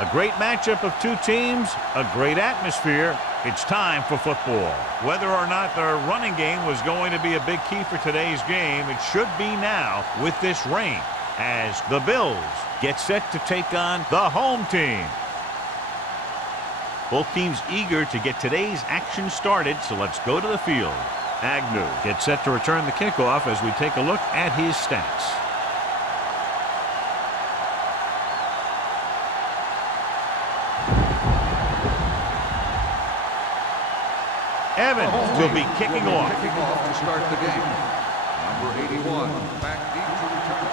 A great matchup of two teams, a great atmosphere. It's time for football. Whether or not their running game was going to be a big key for today's game, it should be now with this rain, as the Bills get set to take on the home team. Both teams eager to get today's action started, so let's go to the field. Agnew gets set to return the kickoff as we take a look at his stats. Evans will be kicking off. To start the game. Number 81, back deep to return.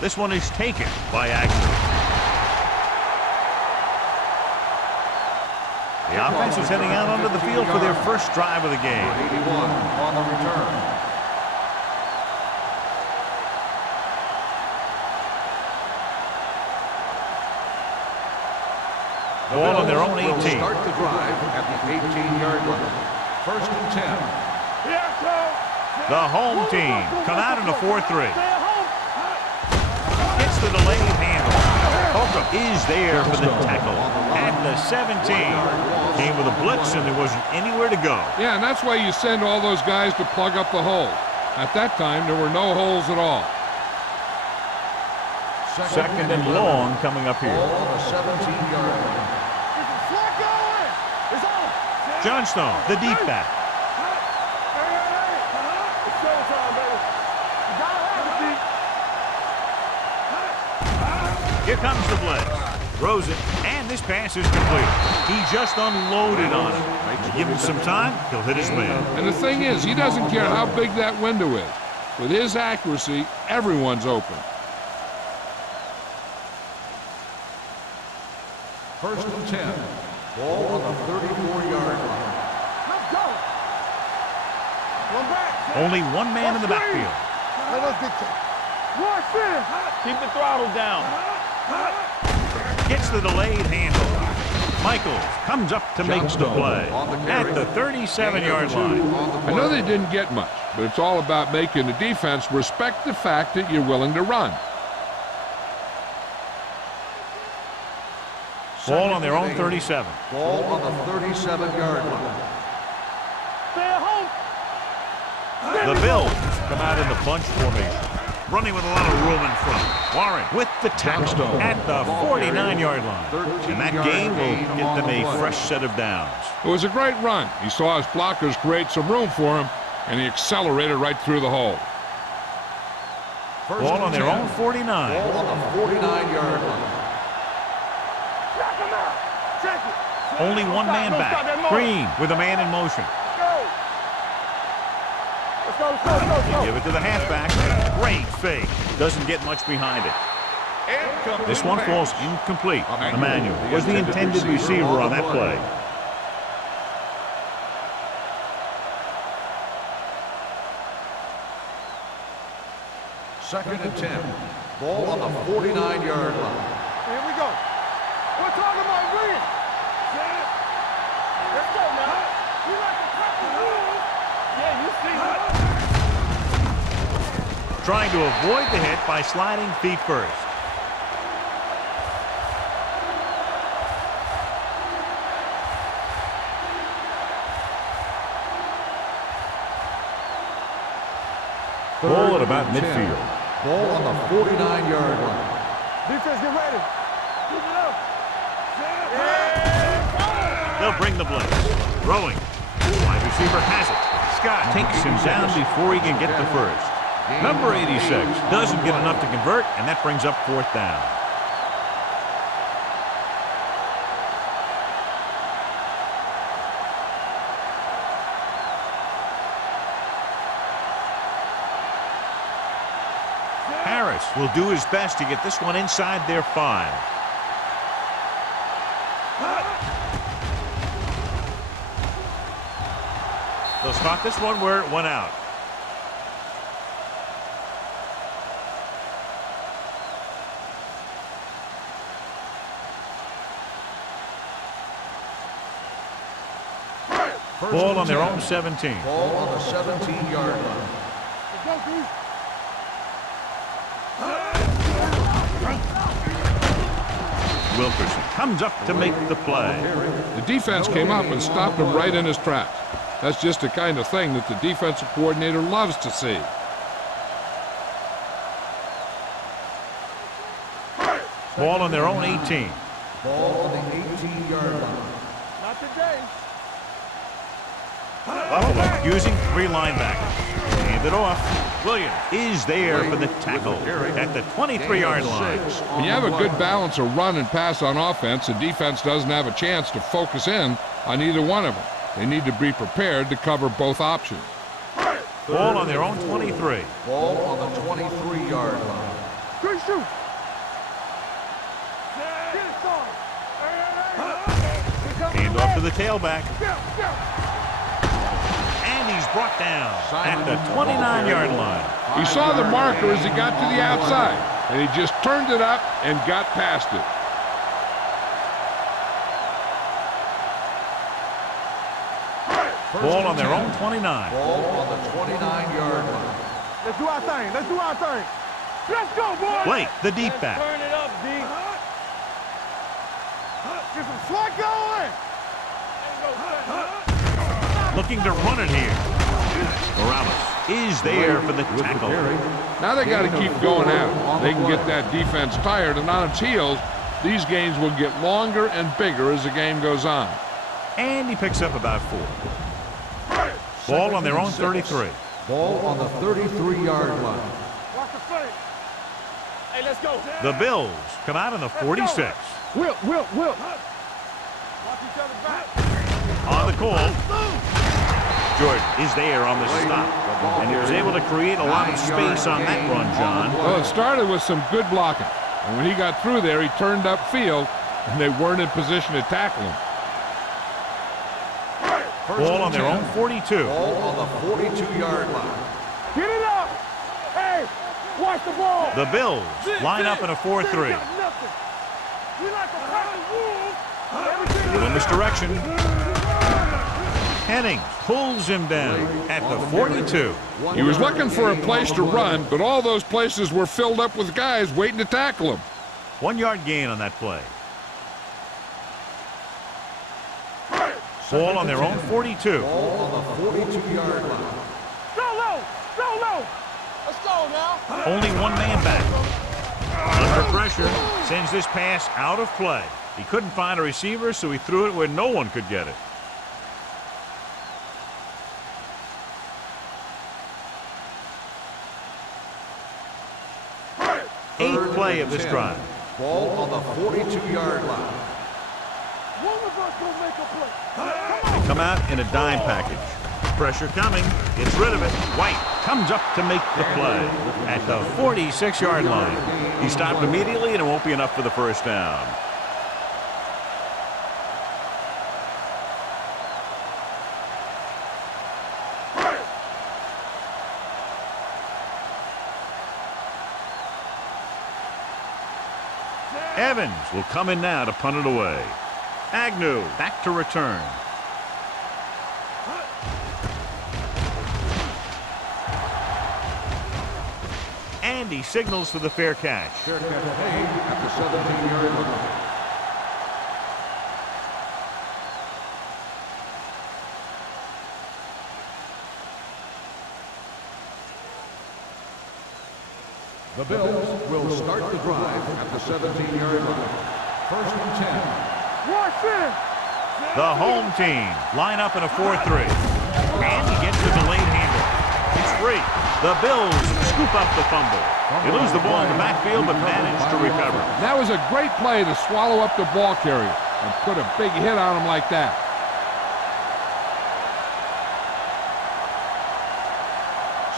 This one is taken by Agnew. The offense is heading out onto the field for their first drive of the game. Number 81 on the return. Ball on their own 18. Start the drive at the 18-yard line. First and 10. The home team come out in a 4-3. Gets the delayed handle. Holcomb is there for the tackle at the 17. Came with a blitz and there wasn't anywhere to go. Yeah, and that's why you send all those guys to plug up the hole. At that time, there were no holes at all. Second and long coming up here. On the 17-yard line. Johnstone, the deep back. Here comes the blitz. Throws it, and this pass is complete. He just unloaded on it. Give him some time, he'll hit his man. And the thing is, he doesn't care how big that window is. With his accuracy, everyone's open. First and 10. Ball on the 34-yard line. Let's go. One back. Only one man in the backfield. Let us dictate. Rush in. Keep the throttle down. Gets the delayed handle. Michaels comes up to make the play at the 37-yard line. I know they didn't get much, but it's all about making the defense respect the fact that you're willing to run. Ball on their own 37. Ball on the 37-yard line. Stay at home. The Bills come out in the bunch formation. Running with a lot of room in front. Warren with the tackle at the 49-yard line. And that gain will get them a fresh set of downs. It was a great run. He saw his blockers create some room for him, and he accelerated right through the hole. Ball on their own 49. Ball on the 49-yard line. Only one man back. Green with a man in motion. Let's go. Give it to the halfback. Great fake. Doesn't get much behind it. This one falls incomplete. Emmanuel was the intended receiver on that play. Second and 10. Ball on the 49-yard line. Here we go. We're talking about green. Let's go now. You like to cut the rules. Yeah, you see that. Trying to avoid the hit by sliding feet first. Ball at about midfield. Ball on the 49-yard line. Defense, get ready. Keep it up. They'll bring the blitz. Throwing. Wide receiver has it. Scott takes him down before he can get the first. Number 86 doesn't get enough to convert, and that brings up fourth down. Harris will do his best to get this one inside their 5. They'll spot this one where it went out. Ball on their own 17. Ball on the 17-yard line. Wilkerson comes up to make the play. The defense came up and stopped him right in his tracks. That's just the kind of thing that the defensive coordinator loves to see. Ball on their own 18. Ball on the 18-yard line. Not today. Buffalo using 3 linebackers. Hand it off. Williams is there for the tackle at the 23-yard line. When you have a good balance of run and pass on offense, the defense doesn't have a chance to focus in on either one of them. They need to be prepared to cover both options. Ball on their own 23. Ball on the 23-yard line. Good shoot. Hand off to the tailback. And he's brought down at the 29-yard line. He saw the marker as he got to the outside, and he just turned it up and got past it. Ball on their own 29. Ball on the 29-yard line. Let's do our thing. Let's do our thing. Let's go, boys. Blake, the deep back. Turn it up, D. Get some slack going. Looking to run it here. Morales is there for the tackle. Now they got to keep going at it. They can get that defense tired and on its heels. These games will get longer and bigger as the game goes on. And he picks up about 4. Ball on their own 33. Ball on the 33-yard line. Watch the face. Hey, let's go. The Bills come out on the 46. Will. Watch each other back. On the call. Jordan is there on the stop. And he was able to create a lot of space on that run, John. Well, it started with some good blocking. And when he got through there, he turned upfield, and they weren't in position to tackle him. Ball on their own 42. Ball on the 42-yard line. Get it up. Hey, watch the ball. The Bills line up in a 4-3. We like a pack of wolves. Everything Little misdirection. Hennings pulls him down at the 42. He was looking for a place to run, but all those places were filled up with guys waiting to tackle him. 1-yard gain on that play. Ball on their own 42. Ball on the 42-yard line. Go low. Let's go now. Only 1 man back. Under pressure, sends this pass out of play. He couldn't find a receiver, so he threw it where no one could get it. Eighth play of this drive. Ball on the 42-yard line. One of us gonna make a play. They come out in a dime package. Pressure coming. Gets rid of it. White comes up to make the play at the 46-yard line. He stopped immediately, and it won't be enough for the first down. Evans will come in now to punt it away. Agnew back to return. And he signals for the fair catch. Fair catch made at the 17-yard line. The Bills will start the drive at the 17-yard line. 1st and 10. Watch it. The home team line up in a 4-3. And he gets the delayed handle. It's free. The Bills scoop up the fumble. They lose the ball in the backfield, but manage to recover. That was a great play to swallow up the ball carrier and put a big hit on him like that.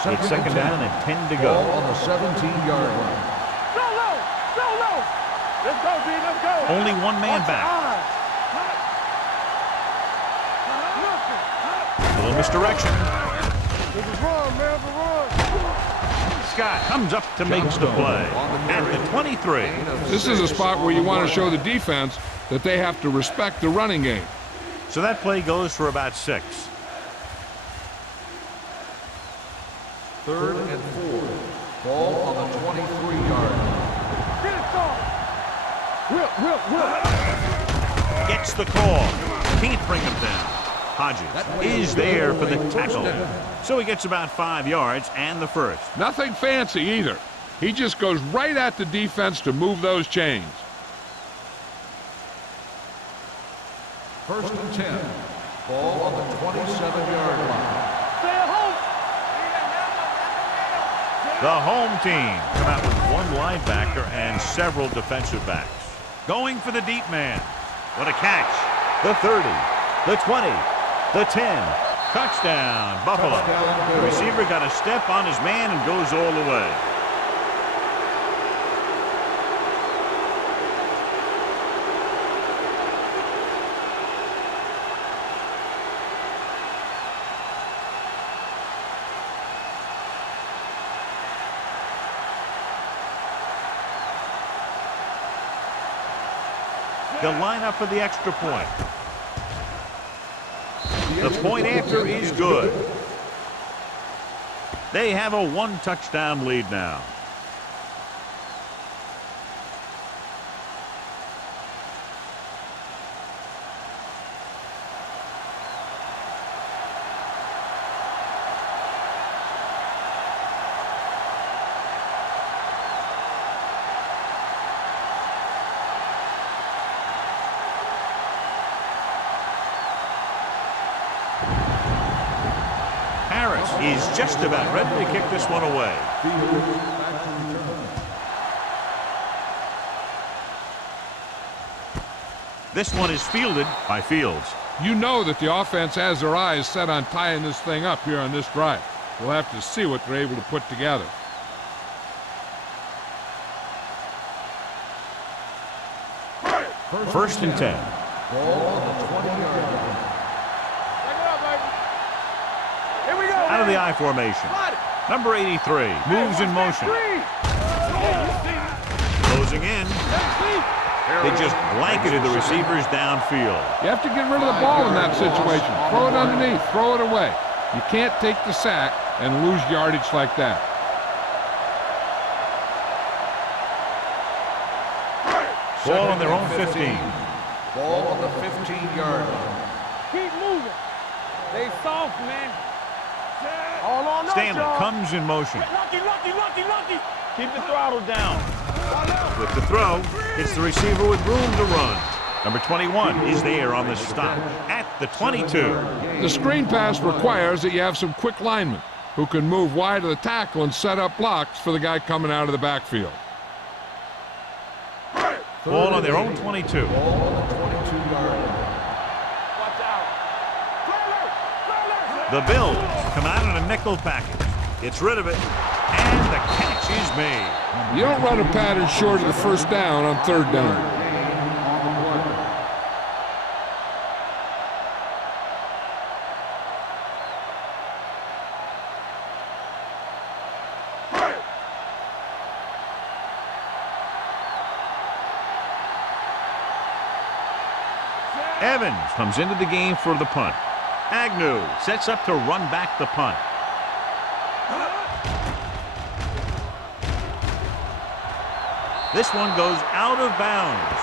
It's 2nd down and 10 to go. Ball on the 17-yard line. Go low. Let's go, D. Let's go. Only 1 man back. Little misdirection. This is wrong, man. For run. Scott comes up to make the play at the 23. This is a spot where you want to show the defense that they have to respect the running game. So that play goes for about 6. 3rd and 4. Ball on the 23-yard line. Get it started. Gets the call. Can't bring him down. Hodges is there for the tackle. So he gets about 5 yards and the first. Nothing fancy either. He just goes right at the defense to move those chains. First and 10. Ball on the 27-yard line. The home team come out with one linebacker and several defensive backs. Going for the deep man. What a catch. The 30, the 20, the 10. Touchdown, Buffalo. The receiver got a step on his man and goes all the way. They'll line up for the extra point. The point after is good. They have a 1-touchdown lead now. He's just about ready to kick this one away. This one is fielded by Fields. You know that the offense has their eyes set on tying this thing up here on this drive. We'll have to see what they're able to put together. First and 10. Ball on the 20-yard line. Out of the I formation. Number 83 moves in motion. Closing in. They just blanketed the receivers downfield. You have to get rid of the ball in that situation. Throw it underneath. Throw it away. You can't take the sack and lose yardage like that. Ball on their own 15. Ball on the 15-yard line. Keep moving. They soft, man. All on us, Stanley y'all. comes in motion. Lucky. Keep the throttle down. With the throw, it's the receiver with room to run. Number 21 is there on the stop at the 22. The screen pass requires that you have some quick linemen who can move wide of the tackle and set up blocks for the guy coming out of the backfield. Ball on their own 22. Ball on the 22-yard line. Watch out. The Bills come out in a nickel package. Gets rid of it, and the catch is made. You don't run a pattern short of the first down on third down. Evans comes into the game for the punt. Agnew sets up to run back the punt. This one goes out of bounds.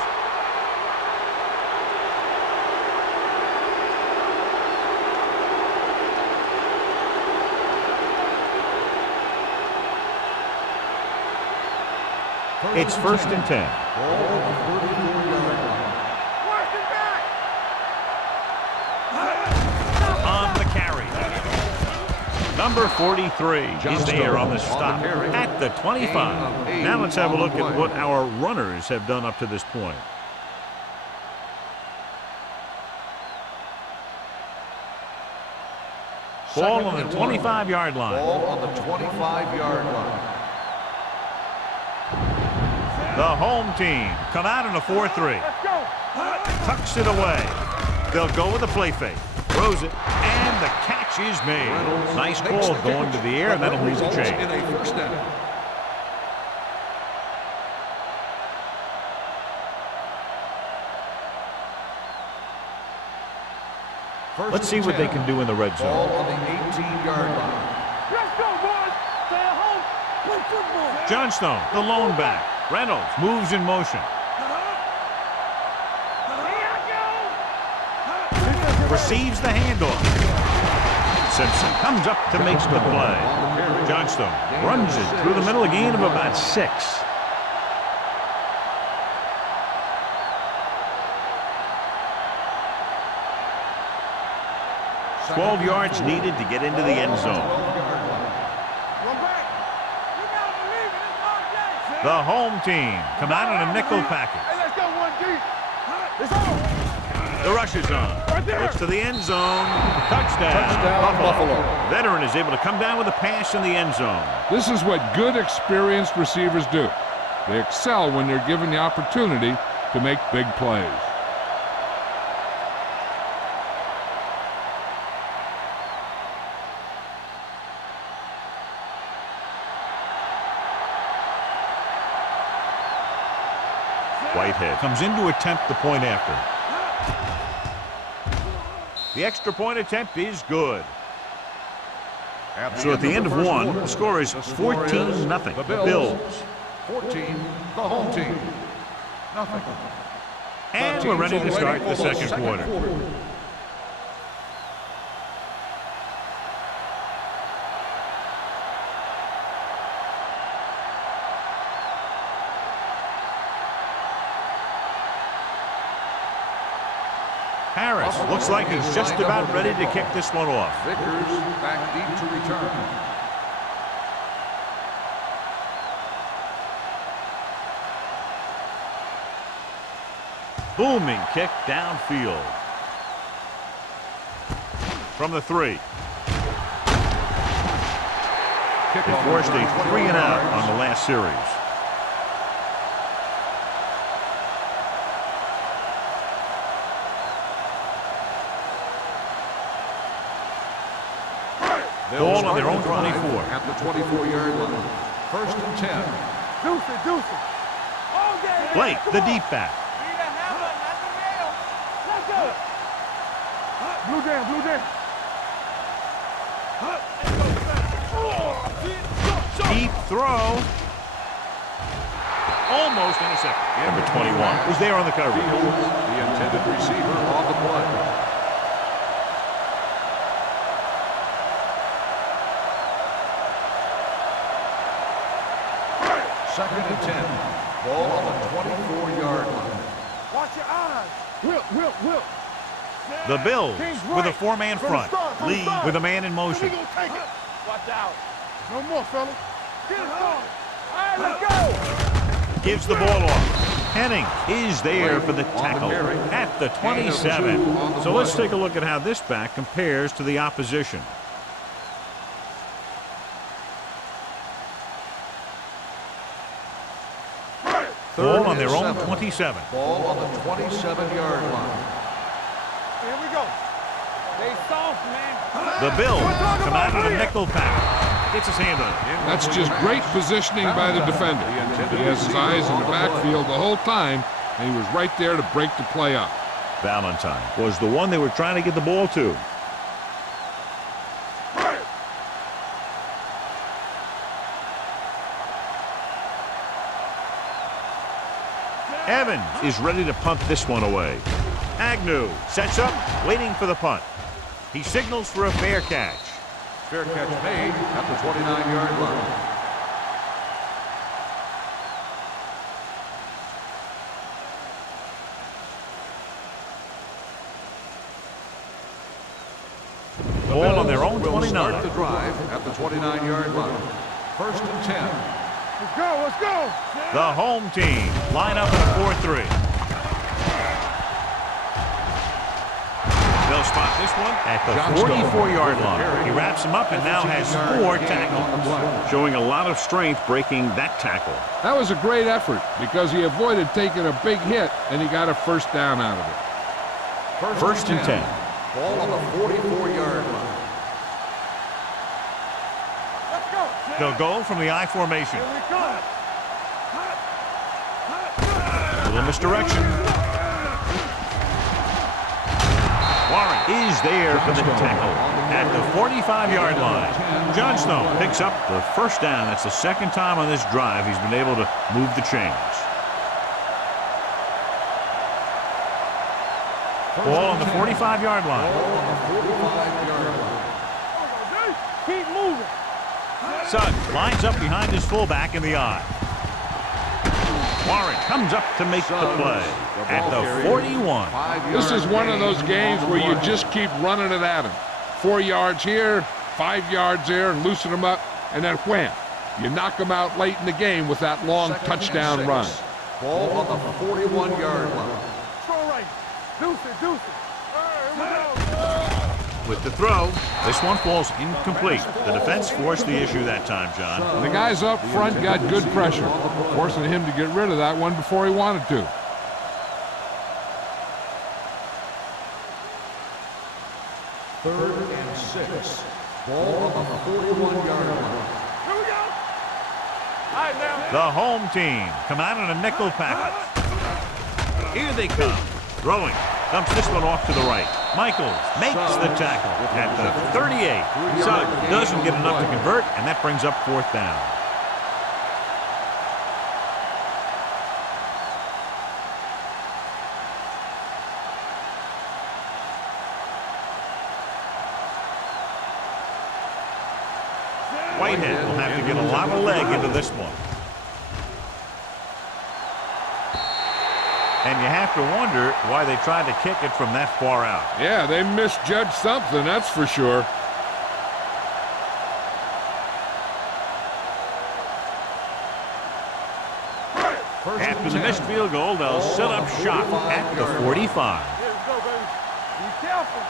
It's first and 10. On the carry. Number 43 is there on the stop at the 25. Now let's have a look at what our runners have done up to this point. Ball on the 25-yard line. Ball on the 25-yard line. The home team come out in a 4-3. Tucks it away. They'll go with a play fake. Throws it, and the catch is made. Nice ball going to the air, and that'll move the chain. In a first down. Let's see what they can do in the red Ball zone. on the 18-yard line. Let's go, boys. Stay at home. Play football. Johnstone, the lone back. Reynolds moves in motion. receives the handoff. Simpson comes up to make the play. Johnstone runs it through the middle, a gain of about 6. 12 yards needed to get into the end zone. The home team come out in a nickel package. The rush is on. Looks to the end zone. Touchdown, Buffalo. Veteran is able to come down with a pass in the end zone. This is what good, experienced receivers do. They excel when they're given the opportunity to make big plays. Whitehead comes in to attempt the point after. The extra point attempt is good. So at the end of one, the score is 14-0. Bills. 14, the home team. Nothing. And we're ready to start the second quarter. Harris looks like he's just about ready to kick this one off. Vickers back deep to return. Booming kick downfield. From the 3. They forced a 3-and-out on the last series. Ball on their own 24. At the 24-yard line. 1st and 10. Deuce. Blake, the deep back. Blue jam. Deep throw. Almost intercepted. Number 21 was there on the coverage. The intended receiver on the play. Second and 10. Ball on the 24-yard line. Watch your eyes. Will. The Bills with a 4-man front. Lee with a man in motion. Watch out. No more, fella. Get it started. All right, let's go. Gives the ball off. Henning is there for the tackle at the 27. So let's take a look at how this back compares to the opposition. Ball on their own 27. Ball on the 27-yard line. Here we go. They soft, man. The Bills come out in a nickel pack. Gets his hand on it. That's just great positioning by the defender. He has his eyes in the backfield the whole time, and he was right there to break the play up. Valentine was the one they were trying to get the ball to. Evans is ready to punt this one away. Agnew sets up, waiting for the punt. He signals for a fair catch. Fair catch made at the 29-yard line. Ball on their own will 29. start the drive at the 29-yard line. 1st and 10. Let's go. The home team line up in a 4-3. They'll spot this one at the 44-yard line. He wraps him up and now has 4 tackles, showing a lot of strength breaking that tackle. That was a great effort because he avoided taking a big hit, and he got a first down out of it. First and 10. Ball on the 44-yard line. Let's go. They'll go from the I formation. Here we go. Little misdirection. Warren is there for the tackle at the 45-yard line. Johnstone picks up the first down. That's the second time on this drive he's been able to move the chains. Ball on the 45-yard line. Ball on the 45-yard line. Keep moving. Suggs lines up behind his fullback in the I. Warren comes up to make the play at the 41. This is one of those games where you just keep running it at him. 4 yards here, 5 yards there, and loosen them up, and then wham. You knock them out late in the game with that long touchdown run. Ball on the 41-yard line. Throw right. Deuce it, deuce it. With the throw, this one falls incomplete. The defense forced the issue that time, John. The guys up front got good pressure, forcing him to get rid of that one before he wanted to. Third and 6. Ball on the 41-yard line. Here we go. All right, now. The home team come out in a nickel package. Here they come. Throwing. Dumps this one off to the right. Michaels makes the tackle at the 38. Suggs doesn't get enough to convert, and that brings up 4th down. Whitehead will have to get a lot of leg into this one. And you have to wonder why they tried to kick it from that far out. Yeah, they misjudged something, that's for sure. After the missed field goal, they'll set up shop at the 45. Here we go, baby. Be careful.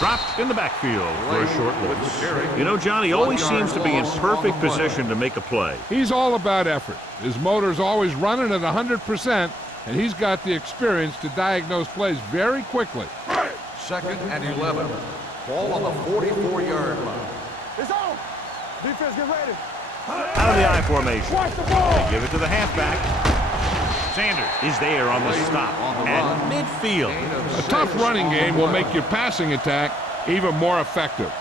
Dropped in the backfield for a short loss. You know, John, he always seems to be in perfect position to make a play. He's all about effort. His motor's always running at 100%, and he's got the experience to diagnose plays very quickly. 2nd and 11. Ball on the 44-yard line. It's on. Defense, get ready. Out of the I formation. Watch the ball. They give it to the halfback. Sanders is there on the stop at midfield. A tough running game will make your passing attack even more effective.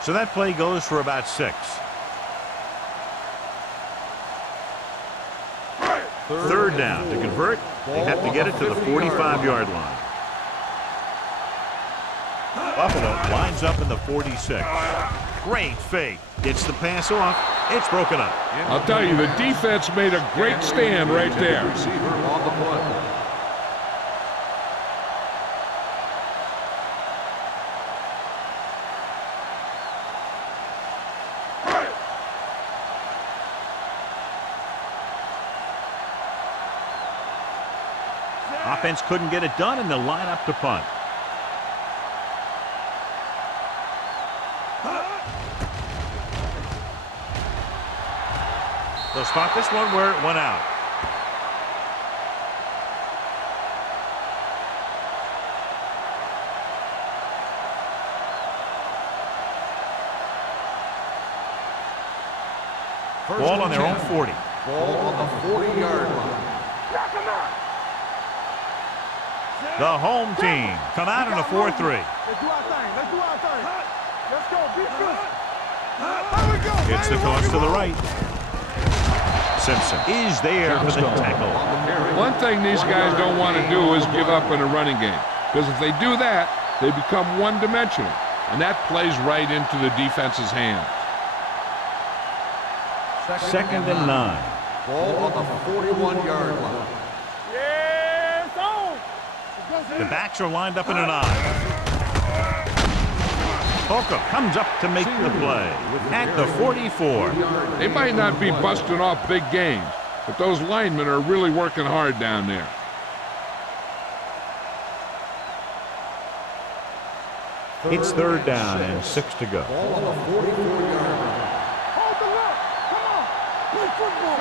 So that play goes for about 6. Third down. To convert, they have to get it to the 45-yard line. Buffalo lines up in the 46. Great fake. Gets the pass off. It's broken up. I'll tell you, the defense made a great stand right there. Receiver on the play. Offense couldn't get it done, and they'll line up to punt. They'll spot this one where it went out. Ball on their own 40. Ball on the 40-yard line. The home team come out in a 4-3. Let's do our thing. Let's do our thing. Let's go. Be good. Here we go. It's the toss to the right. Simpson is there for the tackle. One thing these guys don't want to do is give up in a running game, because if they do that, they become one-dimensional, and that plays right into the defense's hands. 2nd and 9. Ball on the 41-yard line. Yeah, it's on. The backs are lined up in an I. Holcomb comes up to make the play at the 44. They might not be busting off big games, but those linemen are really working hard down there. It's 3rd down and 6 to go. Ball on the 44-yard line. Hold the look. Come on. Play football.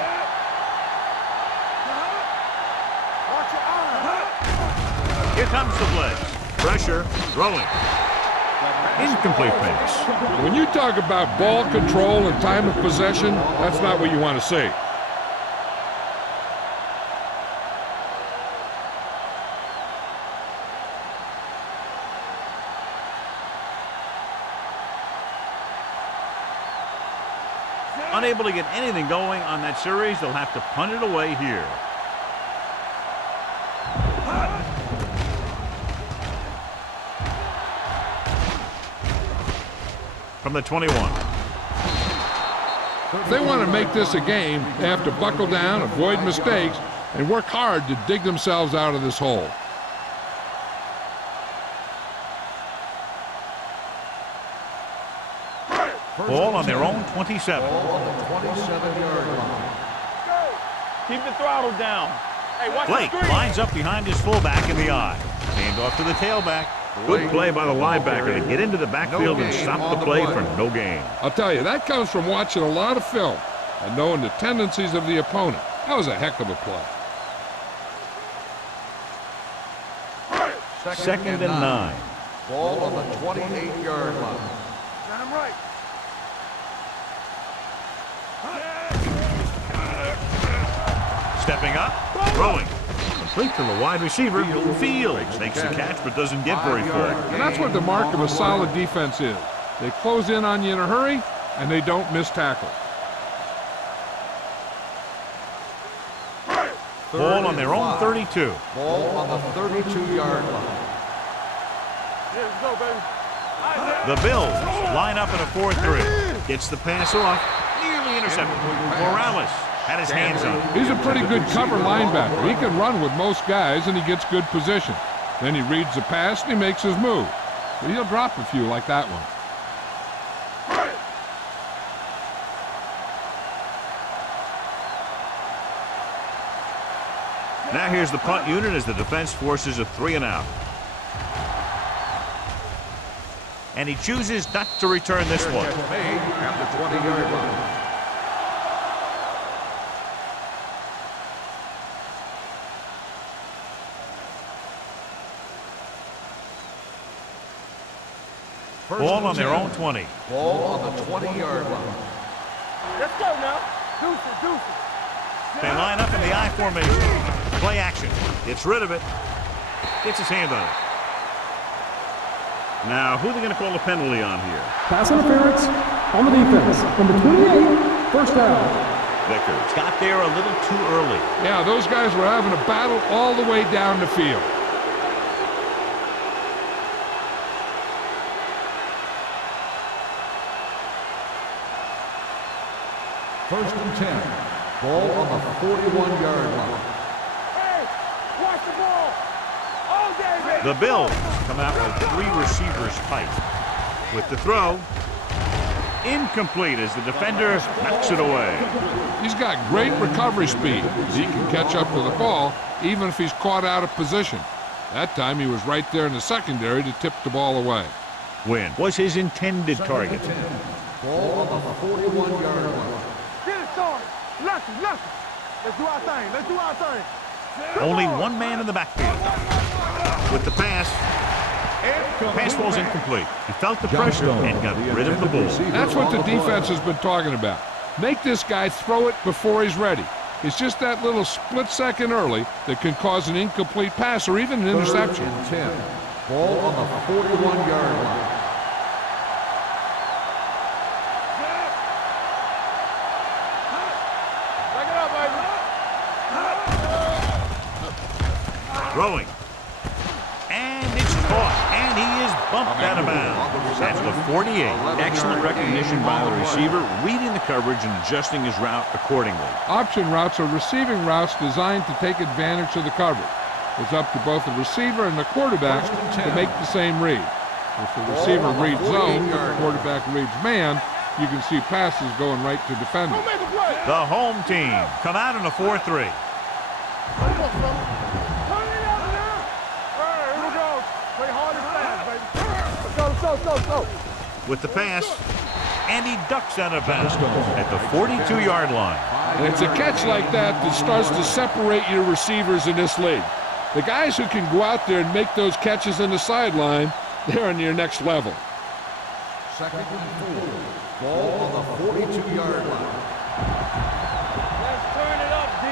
Watch your eye. Here comes the blitz. Pressure, throwing. Incomplete pass. When you talk about ball control and time of possession, that's not what you want to see. Unable to get anything going on that series, they'll have to punt it away here. from the 21. If they want to make this a game, they have to buckle down, avoid mistakes, and work hard to dig themselves out of this hole. Ball on their own 27. Ball on the 27-yard line. Keep the throttle down. Hey, watch Blake the screen. lines up behind his fullback in the eye. Hand off to the tailback. Good play by the linebacker to get into the backfield and stop the play for no gain. I'll tell you, that comes from watching a lot of film and knowing the tendencies of the opponent. That was a heck of a play. Second and 9. Ball on the 28-yard line. Got him right. Stepping up, throwing. Complete to the wide receiver. Fields makes the catch but doesn't get very far. And that's what the mark of a solid defense is. They close in on you in a hurry, and they don't miss tackle. Ball on their own 32. Ball on the 32-yard line. Here we go, baby. The Bills line up in a 4-3. Gets the pass off. Nearly intercepted. Morales had his hands on it. He's a pretty good cover linebacker. He can run with most guys, and he gets good position. Then he reads the pass, and he makes his move. But he'll drop a few like that one. Now here's the punt unit as the defense forces a 3-and-out. And he chooses not to return this one. Made at the 20-yard line. Ball on their own 20. Ball on the 20-yard line. Let's go now. Deuce it. They line up in the I formation. Play action. Gets rid of it. Gets his hand on it. Now, who are they going to call a penalty on here? Pass interference on the defense. Number 28, first down. Vickers got there a little too early. Yeah, those guys were having a battle all the way down the field. First and 10. Ball on the 41-yard line. Hey, watch the ball. All day, baby. The Bills come out with 3 receivers tight. With the throw, incomplete as the defender knocks it away. He's got great recovery speed. He can catch up to the ball even if he's caught out of position. That time he was right there in the secondary to tip the ball away. Win was his intended target. Ball on the 41-yard line. Get it started. Lucky. Let's do our thing. Only one man in the backfield. With the pass ball's incomplete. He felt the pressure and got rid of the ball. That's what the defense has been talking about. Make this guy throw it before he's ready. It's just that little split second early that can cause an incomplete pass or even an interception. 10. Ball on the 41-yard line. Back it up, baby. Throwing. And it's caught. And he is bumped out of bounds. That's the 48. Excellent recognition by the receiver, reading the coverage and adjusting his route accordingly. Option routes are receiving routes designed to take advantage of the coverage. It's up to both the receiver and the quarterback to make the same read. If the receiver reads zone, but the quarterback reads man, you can see passes going right to defenders. Who made the play? The home team come out in a 4-3. Turn it up now. All right, here we go. Play hard and fast, baby. Let's go. With the pass, and he ducks out of bounds at the 42-yard line. And it's a catch like that that starts to separate your receivers in this league. The guys who can go out there and make those catches on the sideline, they're on your next level. Second and 4. Ball on the 42-yard line. Let's turn it up, D.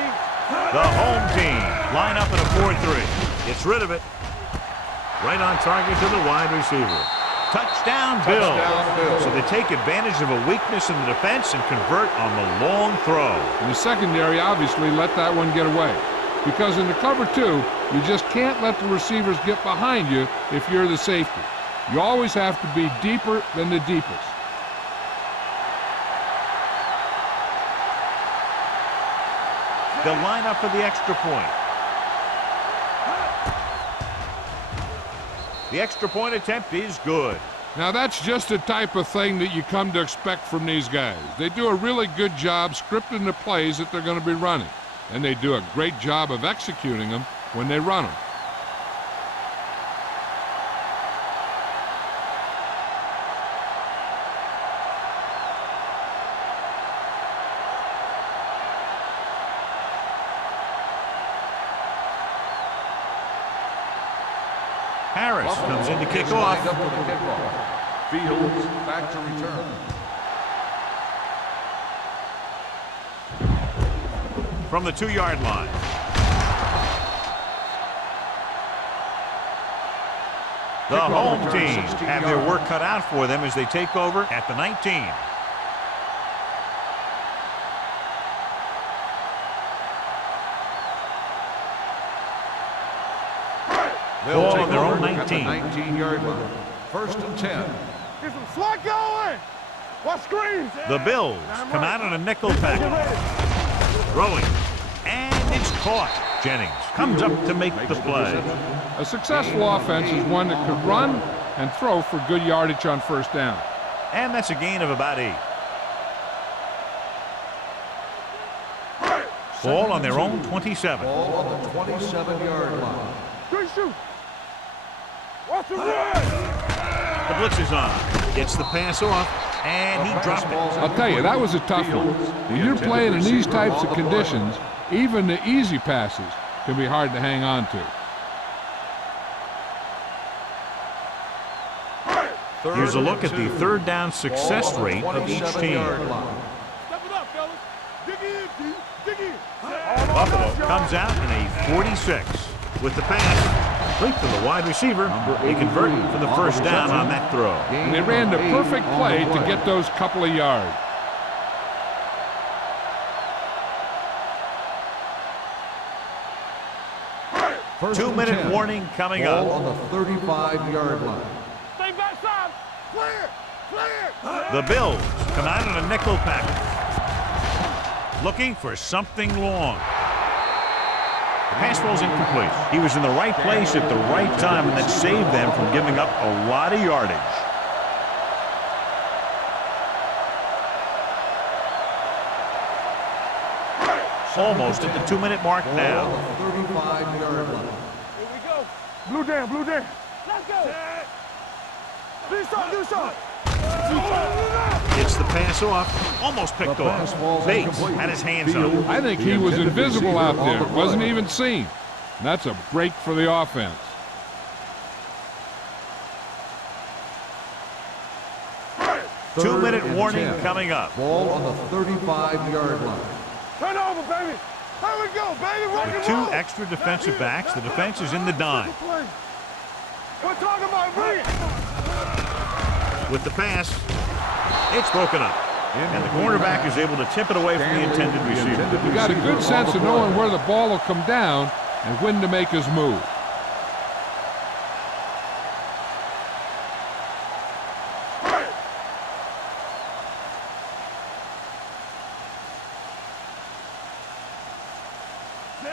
The home team line up in a 4-3. Gets rid of it. Right on target to the wide receiver. Touchdown, Bills. So they take advantage of a weakness in the defense and convert on the long throw. And the secondary obviously let that one get away. Because in the cover 2, you just can't let the receivers get behind you if you're the safety. You always have to be deeper than the deepest. They'll line up for the extra point. The extra point attempt is good. Now that's just the type of thing that you come to expect from these guys. They do a really good job scripting the plays that they're going to be running, and they do a great job of executing them when they run them. Harris comes in to kick off. Fields back to return. From the 2-yard line. The home team have their work cut out for them as they take over at the 19. They'll Ball on their own 19. at the 19-yard line. 1st and 10. Get some slot going. Watch screens. The Bills come out on a nickel package. Throwing. And it's caught. Jennings comes up to make the play. A successful offense is one that could run and throw for good yardage on first down. And that's a gain of about 8. Ball on their own 27. Ball on the 27-yard line. Good shoot. Watch the run. The blitz is on. Gets the pass off. And he dropped it. I'll tell you, that was a tough one. When you're playing in these types of conditions, even the easy passes can be hard to hang on to. Here's a look at the third down success rate of each team. Step it up, fellas. Dig in, D. Dig in. Buffalo comes out in a 46 with the pass. Straight to the wide receiver. They convert for the first down on that throw. And they ran the perfect play to get those couple of yards. Two-minute warning coming up. Ball on the 35-yard line. Stay backside. Clear. Clear. The Bills come out in a nickel package. Looking for something long. The pass ball's incomplete. He was in the right place at the right time, and that saved them from giving up a lot of yardage. Almost at the 2-minute mark now. 35-yard line. Here we go. Blue down, blue down. Let's go. Do something, do something. Gets the pass off. Almost picked off. Bates had his hands up. I think he was invisible out there. Wasn't even seen. And that's a break for the offense. Two-minute warning coming up. Ball on the 35-yard line. Turn over, baby. Here we go, baby. Rock With and 2 roll. extra defensive backs, the defense is in the dime. We're talking about bring it. With the pass, it's broken up. And the cornerback is able to tip it away from the intended receiver. He got a good sense of knowing where the ball will come down and when to make his move.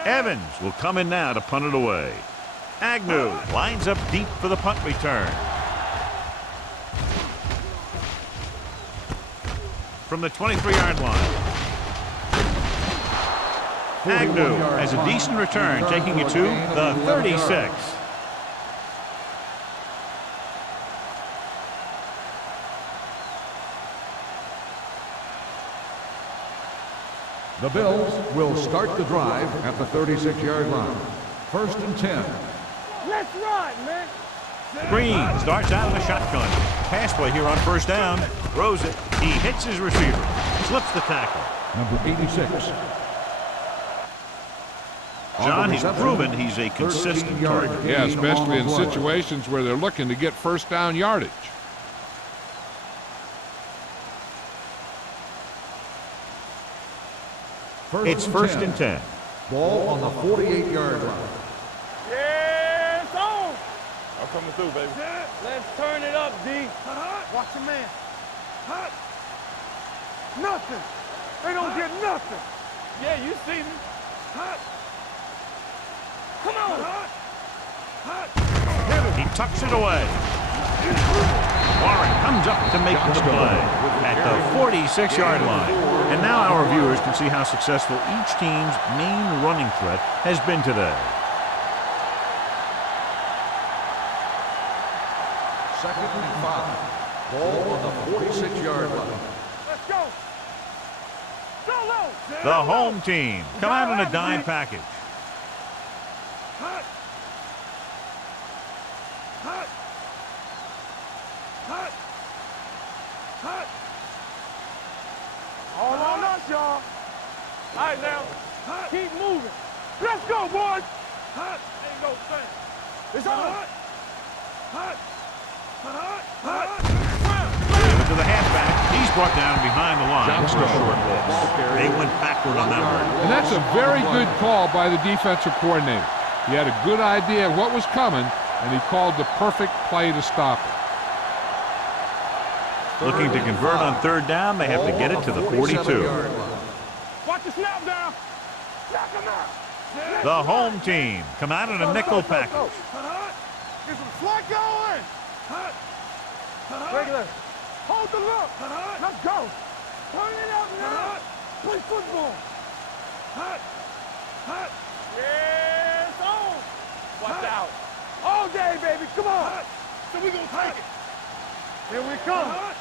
Evans will come in now to punt it away. Agnew lines up deep for the punt return. From the 23-yard line. Agnew has a decent return, taking it to the 36. The Bills will start the drive at the 36-yard line. 1st and 10. Let's run, man. Green starts out in the shotgun. Pass play here on first down. Throws it. He hits his receiver. Slips the tackle. Number 86. John, he's proven he's a consistent target. Yeah, especially in situations where they're looking to get first down yardage. It's 1st and 10. Ball on the 48-yard line. Yeah, it's on. I'm coming through, baby. Let's turn it up, D. Watch your man. Nothing. They don't get nothing. Yeah, you see me. Come on. He tucks it away. Warren comes up to make the play at the 46-yard line. And now our viewers can see how successful each team's main running threat has been today. Second and 5. Ball on the 46-yard line. Let's go. Solo. The home team come out in a dime package. All on us, y'all. All right, now. Keep moving. Let's go, boys. Ain't no thing. It's on. To the halfback. He's brought down behind the line for a short loss. They went backward on that one. And that's a very good call by the defensive coordinator. He had a good idea of what was coming, and he called the perfect play to stop it. Looking to convert on third down, they have to get it to the 42. Watch the snap down. Knock him out. The home team come out in a nickel package. Get some slack going. Regular. Hold the look. Let's go. Turn it up now. Play football. Yes, on. Watch out. All day, baby. Come on. So we gonna take it. Here we come.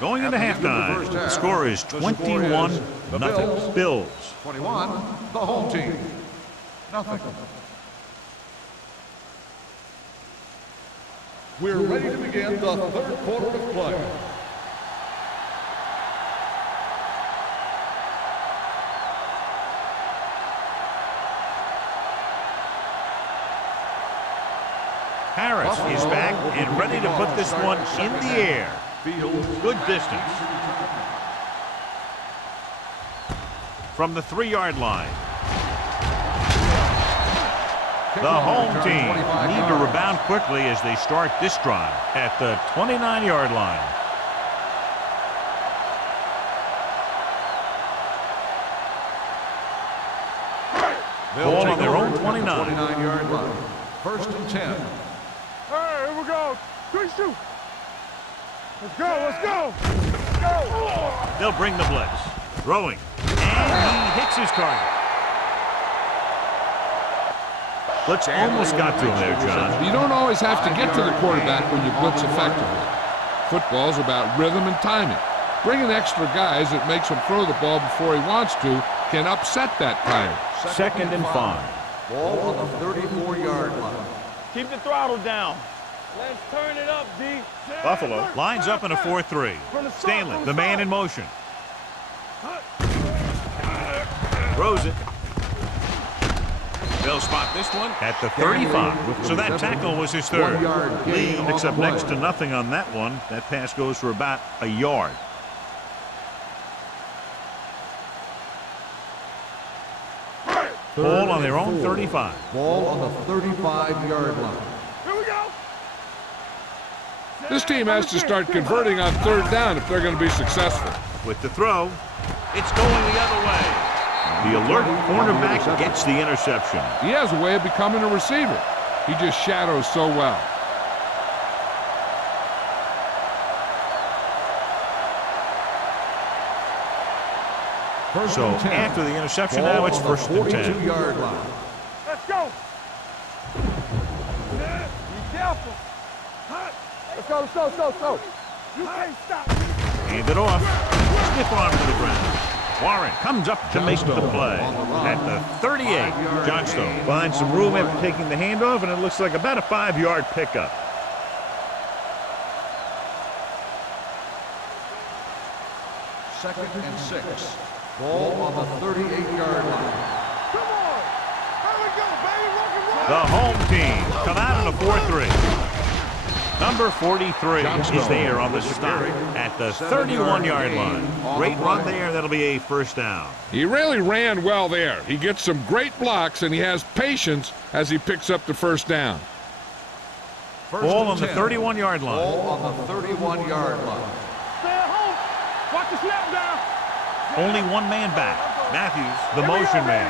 Going into halftime, the score is 21-0. Bills. 21, the home team. Nothing. We're ready to begin the third quarter of play. Harris is back and ready to put this one in the air. Good distance. From the 3-yard line. The home team need to rebound quickly as they start this drive at the 29-yard line. Ball on their own 29. 29-yard line. First and 10. All right, here we go. 3 shoot. Let's go, let's go. Let's go. They'll bring the blitz. Throwing. And he hits his target. Blitz almost got to him there, John. You don't always have to get to the quarterback when you blitz effectively. Football's about rhythm and timing. Bringing extra guys that makes him throw the ball before he wants to can upset that timing. Second and 5. Ball on the 34-yard line. Keep the throttle down. Let's turn it up, D. Buffalo lines up in a 4-3. Stanley, the man in motion. Throws it. They'll spot this one at the 35. So that tackle was his third. Lee picks up next to nothing on that one. That pass goes for about a yard. Ball on their own 35. Ball on the 35-yard line. Here we go. This team has to start converting on third down if they're going to be successful. With the throw, it's going the other way. The alert cornerback gets the interception. He has a way of becoming a receiver. He just shadows so well. So after the interception, now it's first and 10. 42-yard line. Let's go. Be careful. Let's go, let's go, let's go, let's go. You can't stop me. Hand it off. Stiff arm to the ground. Warren comes up to make the play at the 38. Johnstone finds some room after taking the handoff, and it looks like about a 5-yard pickup. Second and 6. Ball on the 38-yard line. Come on. Here we go, baby. Rock and roll. The home team come out in a 4-3. Number 43 is there on the stop at the 31-yard line. Great run there. That'll be a first down. He really ran well there. He gets some great blocks, and he has patience as he picks up the first down. Ball on the 31-yard line. Ball on the 31-yard line. Stay at home. the snap down. Only one man back. Matthews, the motion man.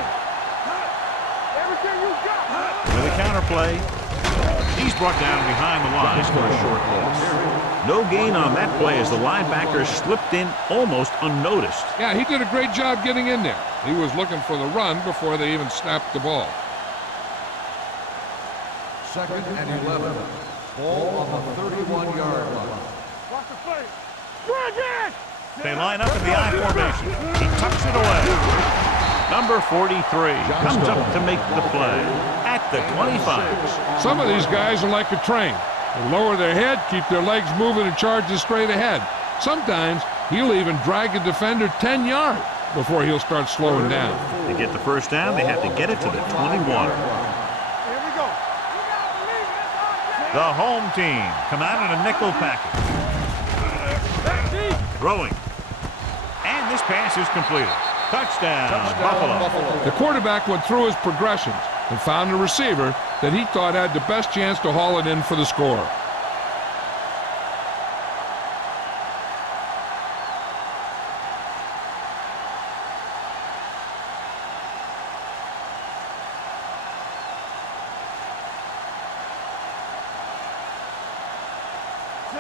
Everything you got. With a counter play, he's brought down behind the line for a short loss. No gain on that play as the linebacker slipped in almost unnoticed. Yeah, he did a great job getting in there. He was looking for the run before they even snapped the ball. 2nd and 11. Ball on the 31-yard line. Watch the play. Drag it! They line up in the I formation. He tucks it away. Number 43 comes up to make the play at the 25. Some of these guys are like a train. They lower their head, keep their legs moving, and charge it straight ahead. Sometimes he'll even drag a defender 10 yards before he'll start slowing down. To get the first down, they have to get it to the 21. Here we go. You gotta believe it. The home team come out in a nickel package. Throwing. And this pass is completed. Touchdown, Buffalo. The quarterback went through his progressions and found a receiver that he thought had the best chance to haul it in for the score.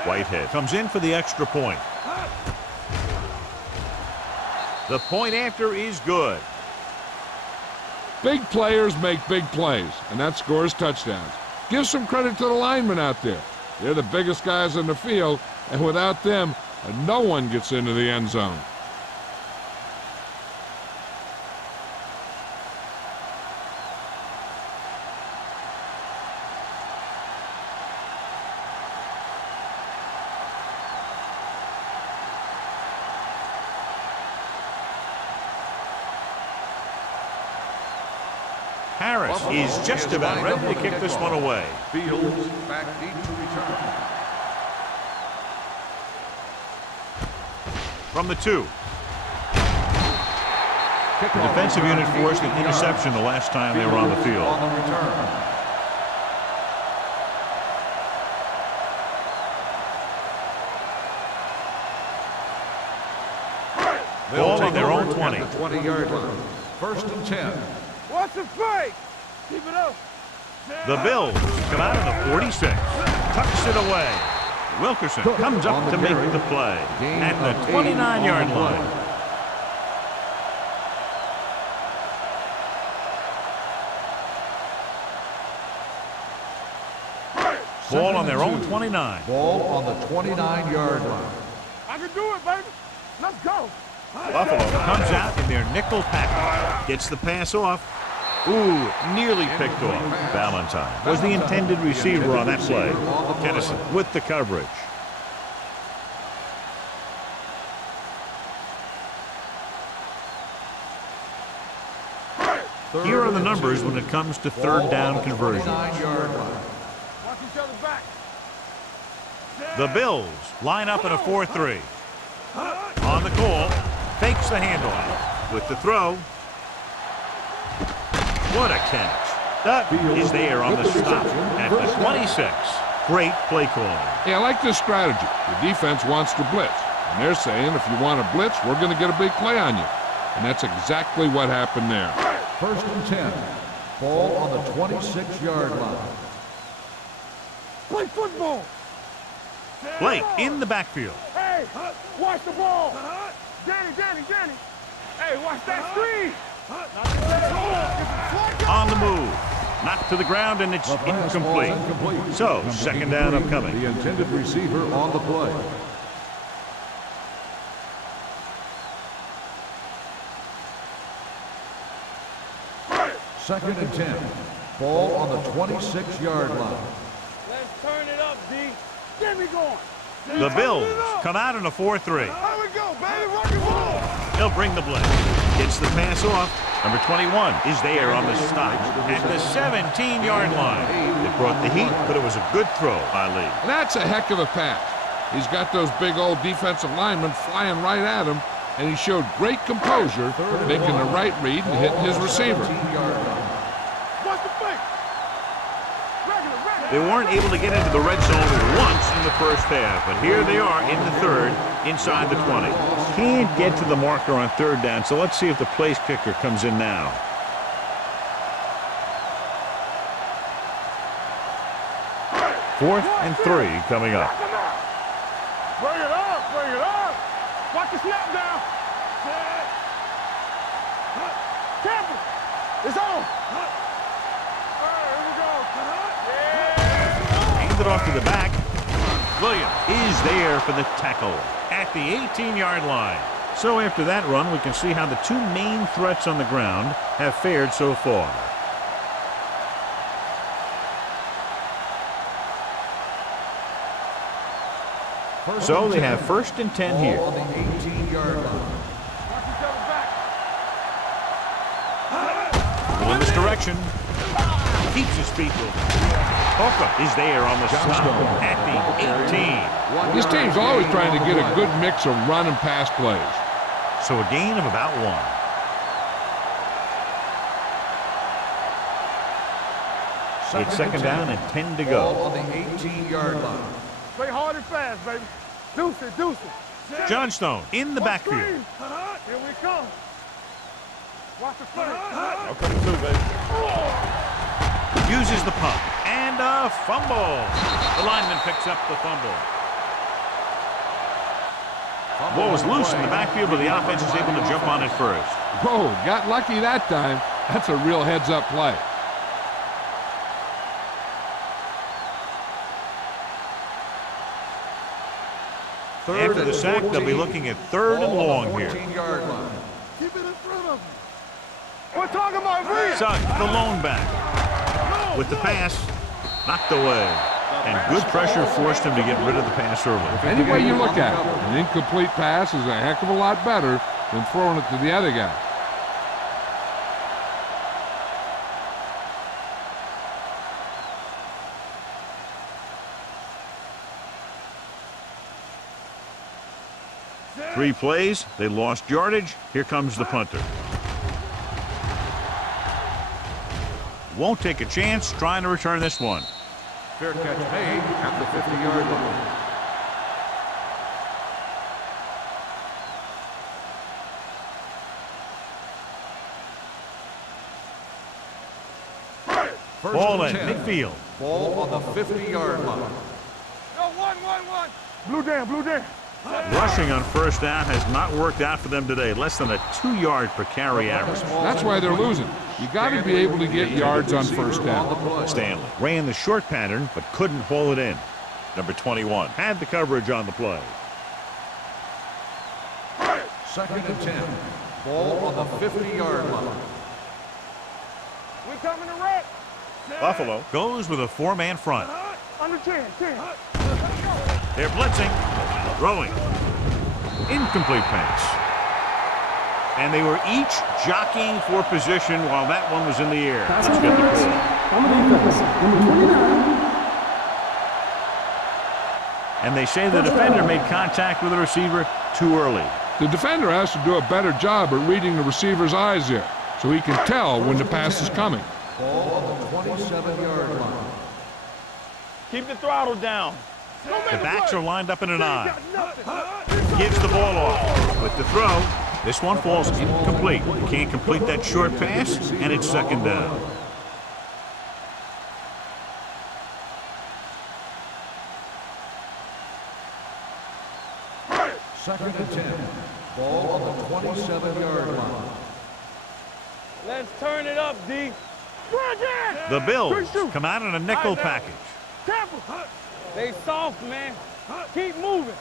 Whitehead comes in for the extra point. The point after is good. Big players make big plays, and that scores touchdowns. Give some credit to the linemen out there. They're the biggest guys in the field, and without them, no one gets into the end zone. Harris is just about ready to kick this one away. Fields back deep to return. From the 2. The defensive unit forced an interception the last time they were on the field. On the return. Ball on their own 20. 20-yard line. 1st and 10. Watch the play. Keep it up. The Bills come out of the 46. Tucks it away. Wilkerson comes up to make the play at the 29-yard line. Ball on their own 29. Ball on the 29-yard line. I can do it, baby. Let's go. Buffalo comes out in their nickel package. Gets the pass off. Ooh, nearly picked off. Valentine was the intended receiver on that play. Tennyson with the coverage. Here are the numbers when it comes to third down conversions. Watch each other's back. The Bills line up in a 4-3. On the call, fakes the handoff. With the throw. What a catch. That is there on the stop at the 26. Great play calling. Yeah, I like this strategy. The defense wants to blitz, and they're saying if you want to blitz, we're going to get a big play on you. And that's exactly what happened there. 1st and 10. Ball on the 26-yard line. Play football. Blake in the backfield. Hey, watch the ball. Danny. Hey, watch that screen. On the move. Knocked to the ground, and it's incomplete. So, second down upcoming. The intended receiver on the play. Second and 10. Ball on the 26-yard line. Let's turn it up, D. Get me going. The Bills come out in a 4-3. There we go, baby. Rock and roll. He'll bring the blitz. Gets the pass off. Number 21 is there on the stop at the 17-yard line. It brought the heat, but it was a good throw by Lee. That's a heck of a pass. He's got those big old defensive linemen flying right at him, and he showed great composure, making the right read and hitting his receiver. Watch the fake. Regular. They weren't able to get into the red zone once in the first half, but here they are in the third, inside the 20. can't get to the marker on third down, so let's see if the place kicker comes in now. Fourth and 3 coming up. Bring it up, bring it up. Watch the snap down. Careful. It's on. Here we go. Hand it off to the back. Williams is there for the tackle at the 18-yard line. So after that run, we can see how the two main threats on the ground have fared so far. So they have 1st and 10 here. On the 18-yard line. Watch each other back. In this direction. Keeps his feet moving. Hooker is there on the stop at the 18. This team's always trying to get a good mix of run and pass plays. So a gain of about 1. It's 2nd down and 10 to go. On the 18-yard line. Play hard and fast, baby. Deuce it, deuce it. Johnstone in the backfield. Here we come. Watch the play. I'm coming through, baby. Uses the pump. And a fumble. The lineman picks up the fumble. Ball was loose in the backfield, but the offense is able to jump on it first. Whoa, got lucky that time. That's a real heads-up play. After the sack, they'll be looking at 3rd and long here. 14-yard line. Keep it in front of him. We're talking about read. Suggs, the lone back. With the pass, knocked away. And good pressure forced him to get rid of the pass early. Any way you look at it, an incomplete pass is a heck of a lot better than throwing it to the other guy. Three plays, they lost yardage. Here comes the punter. Won't take a chance trying to return this one. Fair catch made at the 50-yard line. Ball at midfield. Ball on the 50-yard line. No, one. Blue down, blue down. Rushing on 1st down has not worked out for them today. Less than a 2-yard per carry average. That's why they're losing. You got to be able to get yards on 1st down. Stanley ran the short pattern, but couldn't haul it in. Number 21 had the coverage on the play. 2nd and 10. Ball on the 50-yard line. We coming to wreck. Buffalo goes with a 4-man front. Under 10. They're blitzing, throwing, incomplete pass. And they were each jockeying for position while that one was in the air. Pass Let's get the interference call. on the defense. Number 29. And they say the defender made contact with the receiver too early. The defender has to do a better job at reading the receiver's eyes there, so he can tell when the pass is coming. Ball on the 27-yard line. Keep the throttle down. The backs are lined up in an I. Gives the ball off. With the throw, this one falls incomplete. Can't complete that short pass, and it's 2nd down. Second and 10. Ball on the 27-yard line. Let's turn it up, D. The Bills come out in a nickel package. Careful. They soft, man. Keep moving.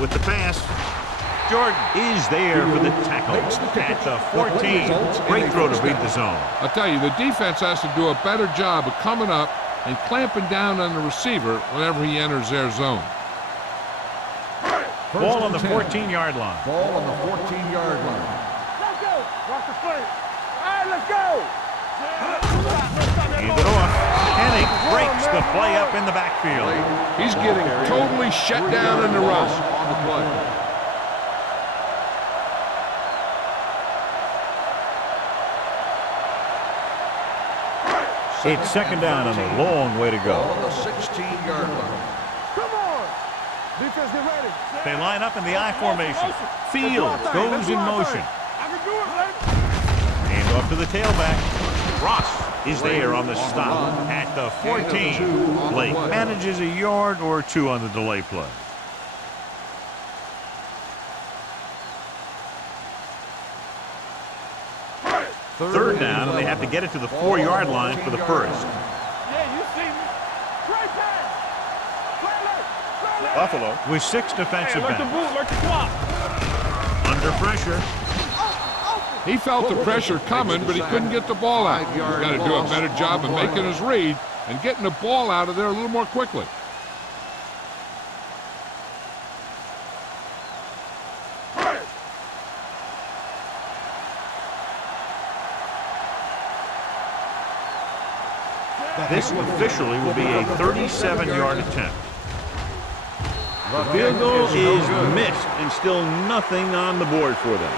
With the pass, Jordan is there for the tackle at the 14. Great throw to beat the zone. I'll tell you, the defense has to do a better job of coming up and clamping down on the receiver whenever he enters their zone. Ball on the 14-yard line. Ball on the 14-yard line. Let's go. Watch the play. All right, let's go. Hand it off. Kenny breaks the play up in the backfield. He's getting totally shut down in the run. On the play. It's 2nd down and a long way to Ball go. on the 16-yard line. Come on. Defense, get ready. They line up in the I formation. Fields goes in motion. I can do it, baby. Hand off to the tailback. Ross is there on the stop at the 14. Blake manages a yard or two on the delay play. Third down, and they have to get it to the 4-yard line for the first. Yeah, you see me. Straight pass. Buffalo with 6 defensive Hey, backs. look the swap. Under pressure. He felt the pressure coming, but he couldn't get the ball out. He's got to do a better job of making his read and getting the ball out of there a little more quickly. This officially will be a 37-yard attempt. The field goal is missed, and still nothing on the board for them.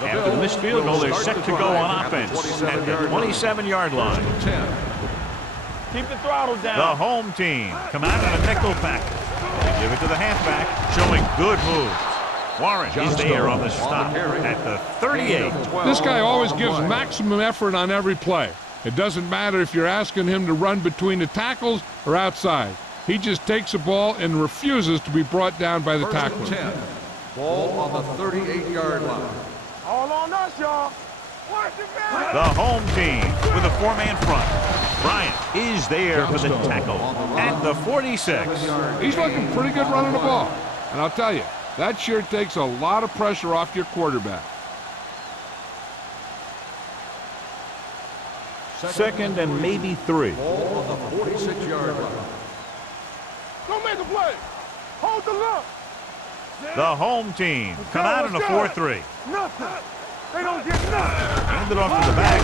After the missed field goal, they're set to go on offense at the 27-yard line. Keep the throttle down. The home team come out in a nickel package. They give it to the halfback, showing good moves. Warren is there on the stop at the 38. This guy always gives maximum effort on every play. It doesn't matter if you're asking him to run between the tackles or outside. He just takes the ball and refuses to be brought down by the tackler. Ball on the 38-yard line. All on us, y'all. Watch it, man. The home team with a 4-man front. Bryant is there for the tackle at the 46. He's looking pretty good running the ball. And I'll tell you, that sure takes a lot of pressure off your quarterback. Second and maybe 3. Ball on the 46-yard line. Don't make a play. Hold the look. The home team come out in a 4-3. Nothing. They don't get nothing. Hand it off to the back.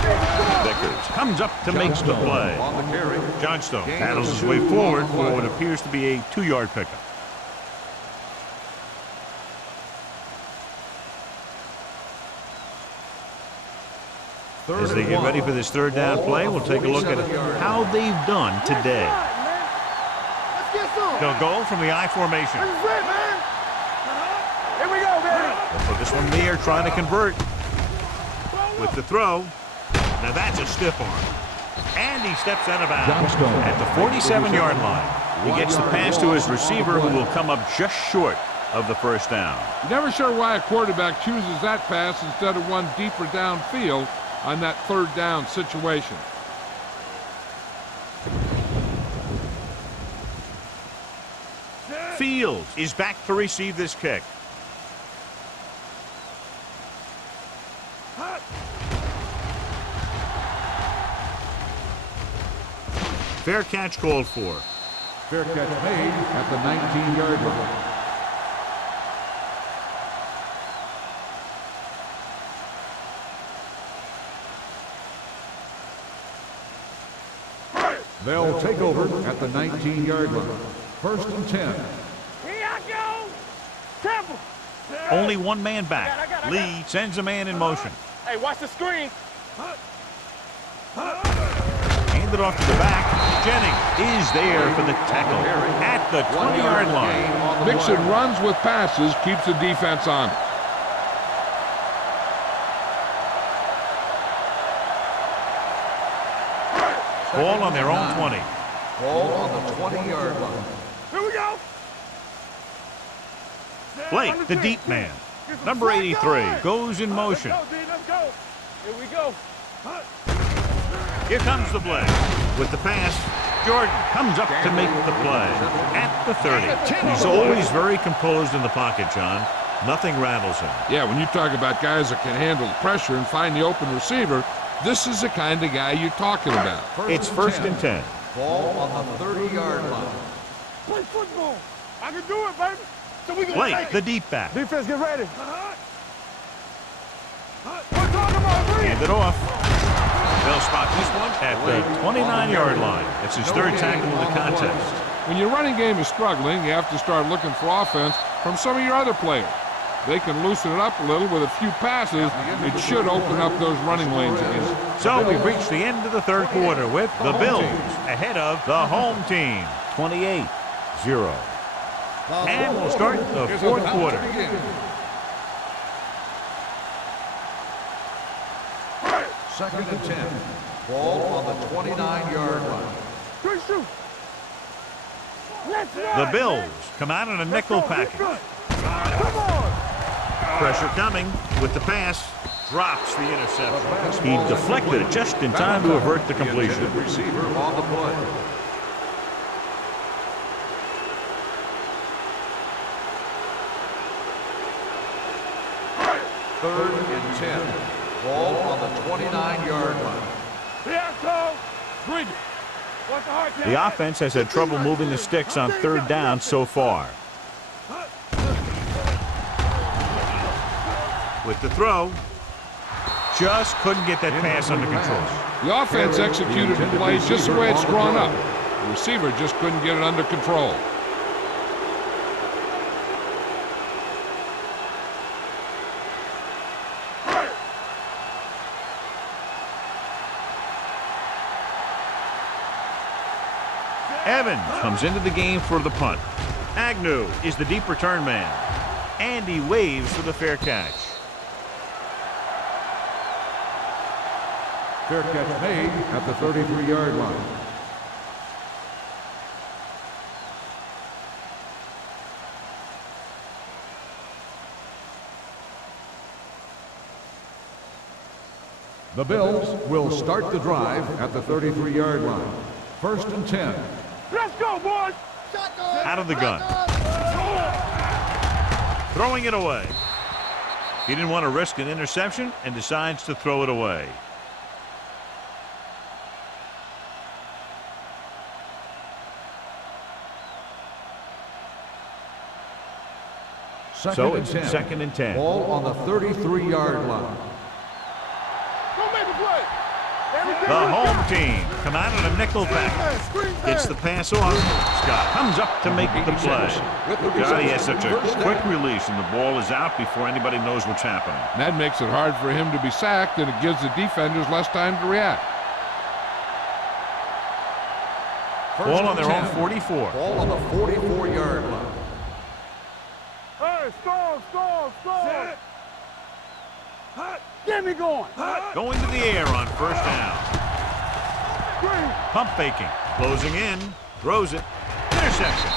Vickers comes up to make the play. On the carry. Johnstone battles his way forward for what appears to be a 2-yard pickup. As they get ready for this third down play, we'll take a look at how they've done today. Let's get some. They'll go from the I formation. This is it, man. Here we go, baby. They'll put this one in the air, trying to convert with the throw. Now that's a stiff arm. And he steps out of bounds at the 47-yard line. He gets the pass to his receiver, who will come up just short of the first down. You're never sure why a quarterback chooses that pass instead of one deeper downfield on that third down situation. Fields is back to receive this kick. Fair catch called for. Fair catch made at the 19-yard line. They'll take over at the 19-yard line. First and 10. Here I go. Temple. Only one man back. Lee sends a man in motion. Hey, watch the screen. Hand it off to the back. Jennings is there for the tackle at the 20-yard line. Mixon runs with passes, keeps the defense on it. Ball on their own 20. Ball on the 20-yard line. Here we go. Blake, the deep man. Number 83 goes in motion. Let's go, D. Let's go. Here we go. Here comes the blitz. With the pass, Jordan comes up to make the play at the 30. He's always very composed in the pocket, John. Nothing rattles him. Yeah, when you talk about guys that can handle the pressure and find the open receiver, this is the kind of guy you're talking about. It's first and 10. Ball on the 30-yard line. Play football. I can do it, baby. So we gonna Blake, take the it. deep back. Defense, get ready. We're talking about three. Hand it off. They'll spot this one at the 29-yard line. It's his third tackle of the contest. When your running game is struggling, you have to start looking for offense from some of your other players. they can loosen it up a little with a few passes. It should open up those running lanes again. So we've reached the end of the third quarter with the Bills ahead of the home team, 28-0. And we'll start the fourth quarter. Second and 10. Ball on the 29-yard line. Good shoot. Let's The Bills come out in a nickel package. Come on. Pressure coming with the pass. Drops the interception. He deflected it just in time to avert the completion. Receiver on the play. Third and 10. Ball on the 29-yard line. Bring it. Watch the hard The offense has had trouble moving the sticks on third down so far. With the throw, just couldn't get that pass under control. The offense executed the play just the way it's drawn up. The receiver just couldn't get it under control. Evans comes into the game for the punt. Agnew is the deep return man. And he waves for the fair catch. Fair catch made at the 33-yard line. The Bills will start the drive at the 33-yard line. First and 10. Let's go, boys. Out of the gun. Throwing it away. He didn't want to risk an interception and decides to throw it away. So it's second and 10. Ball on the 33-yard line. Go make a play. The home team come out in a nickel package. Gets the pass off. Scott comes up to make the play. God, he has such a quick release, and the ball is out before anybody knows what's happening. That makes it hard for him to be sacked, and it gives the defenders less time to react. Ball on their own 44. Ball on the 44-yard line. Hey, score. Get me going. Going to the air on first down. Pump faking. Closing in. Throws it. Interception.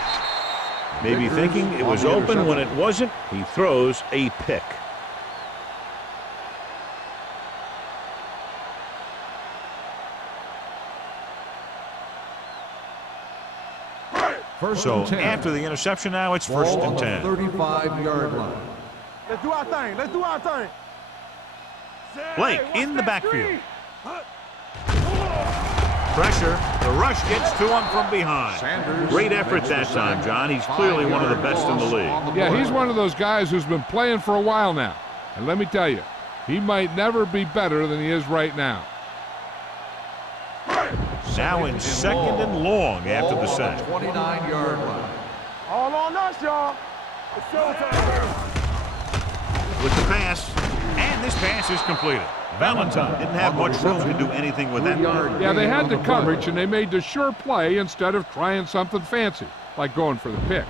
Maybe thinking it was open when it wasn't. He throws a pick. So after the interception now, it's first and 10. 35-yard line. Let's do our thing. Blake in the backfield. Pressure. The rush gets to him from behind. Great effort that time, John. He's clearly one of the best in the league. Yeah, he's one of those guys who's been playing for a while now. And let me tell you, he might never be better than he is right now. Now in second and long after the sack. 29-yard line. All on us, y'all. It's showtime. With the pass, and this pass is completed. Valentine didn't have much room to do anything with that. Yeah, they had the coverage, and they made the sure play instead of trying something fancy, like going for the pick.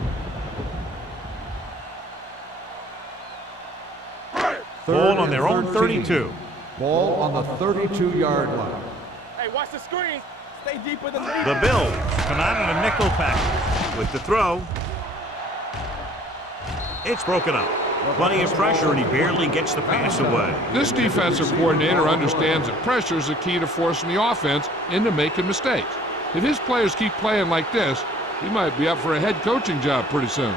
Ball on their own 32. Ball on the 32-yard line. Hey, watch the screen. Stay deep with the lead. The Bills come out in a nickel package. With the throw, it's broken up. Plenty of pressure, and he barely gets the pass away. This defensive coordinator understands that pressure is the key to forcing the offense into making mistakes. If his players keep playing like this, he might be up for a head coaching job pretty soon.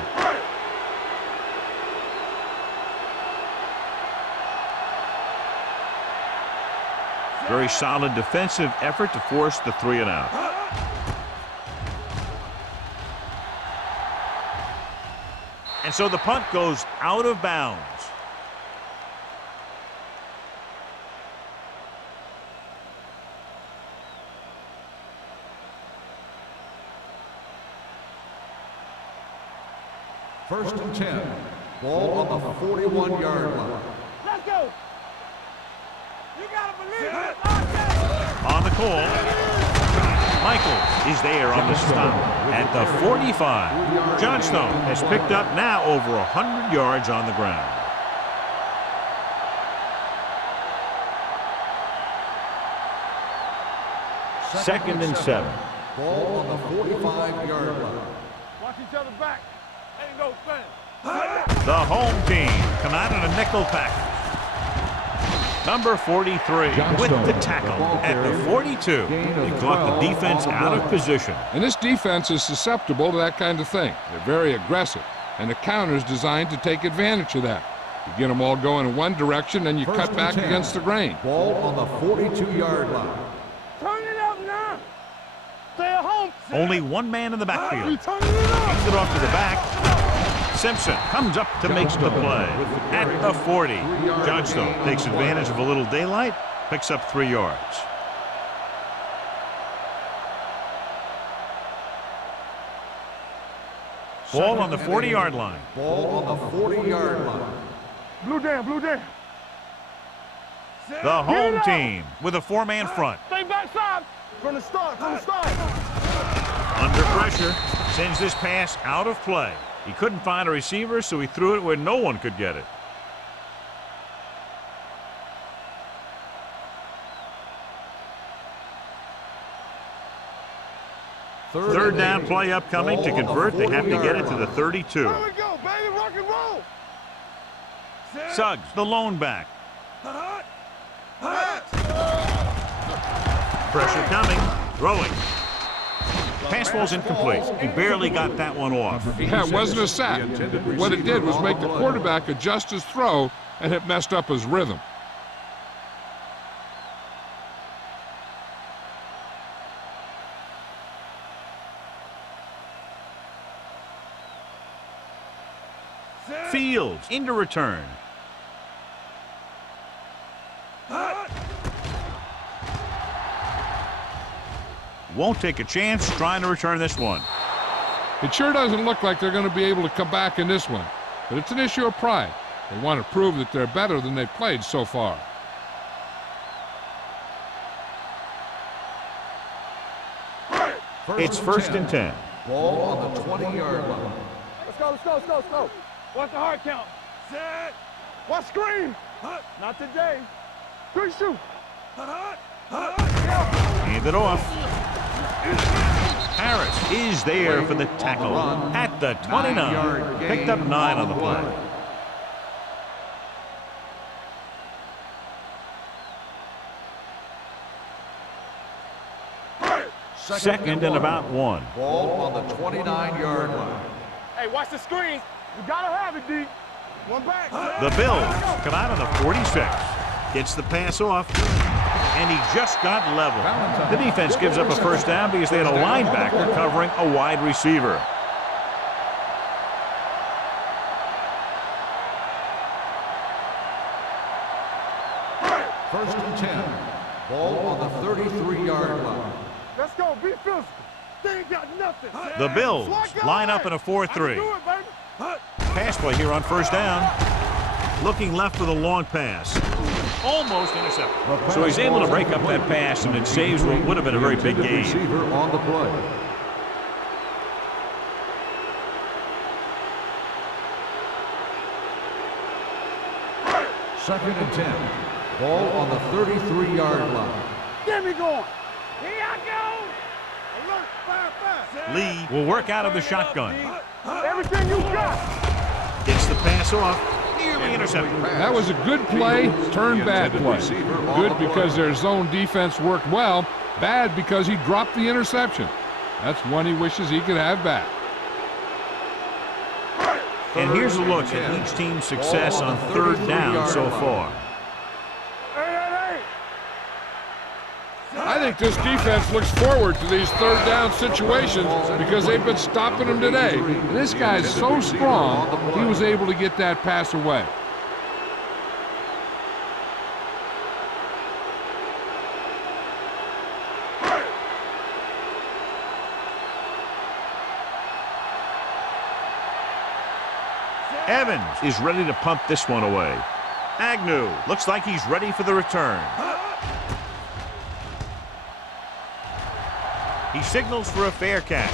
Very solid defensive effort to force the 3 and out. And so the punt goes out of bounds. First and 10. Ball on the 41-yard line. Let's go. You gotta believe it. On the call, Michaels is there on the stop at the 45. Johnstone has picked up now over 100 yards on the ground. Second and 7. Ball on the 45-yard line. Watch each other back. Ain't no thing. The home team come out in a nickel package. Number 43 with the tackle at the 42. They caught the defense out of position. And this defense is susceptible to that kind of thing. They're very aggressive, and the counter is designed to take advantage of that. You get them all going in one direction, and you cut back against the grain. Ball on the 42-yard line. Turn it up now. Stay at home. Only one man in the backfield. You turning it up. Hands it off to the back. Simpson comes up to make the play at the 40. Johnstone takes advantage of a little daylight, picks up 3 yards. Ball on the 40-yard line. Ball on the 40-yard line. Blue down, blue down. The home team with a 4-man front. Stay backside. From the start, from the start. Under pressure, sends this pass out of play. He couldn't find a receiver, so he threw it where no one could get it. Third down play upcoming. To convert, they have to get it to the 32. There we go, baby, rock and roll. Suggs, the lone back. Pressure coming, throwing. Pass ball's incomplete. He barely got that one off. Yeah, it wasn't a sack. What it did was make the quarterback adjust his throw, and it messed up his rhythm. Fields into return. Won't take a chance trying to return this one. It sure doesn't look like they're going to be able to come back in this one, but it's an issue of pride. They want to prove that they're better than they've played so far. It's first and 10. Ball on the 20-yard line. Let's go, let's go, let's go, let's go. Watch the hard count. Set. Watch screen. Not today. Good shoot. Hand it off. Harris is there for the tackle at the 29. Picked up 9 on the play. Second and about 1. Ball on the 29-yard line. Hey, watch the screen. You gotta have it, D. One back. The Bills come out on the 46. Gets the pass off, and he just got level. The defense gives up a first down because they had a linebacker covering a wide receiver. First and 10. Ball on the 33-yard line. Let's go. Be physical. They ain't got nothing. The Bills line up in a 4-3. Do it, baby. Pass play here on first down. Looking left for the long pass. Almost intercepted. So he's able to break up that pass, and it saves what would have been a very big gain. Receiver on the play. Second and 10. Ball on the 33-yard line. Get me going. Here I go. Alert, fire, fire. Lee will work out of the shotgun. Everything you got. Gets the pass off. Nearly intercepted. That was a good play, turned bad play. Good because their zone defense worked well. Bad because he dropped the interception. That's one he wishes he could have back. And here's a look at each team's success on third down so far. I think this defense looks forward to these third down situations because they've been stopping them today. And this guy's so strong, he was able to get that pass away. Evans is ready to punt this one away. Agnew looks like he's ready for the return. He signals for a fair catch.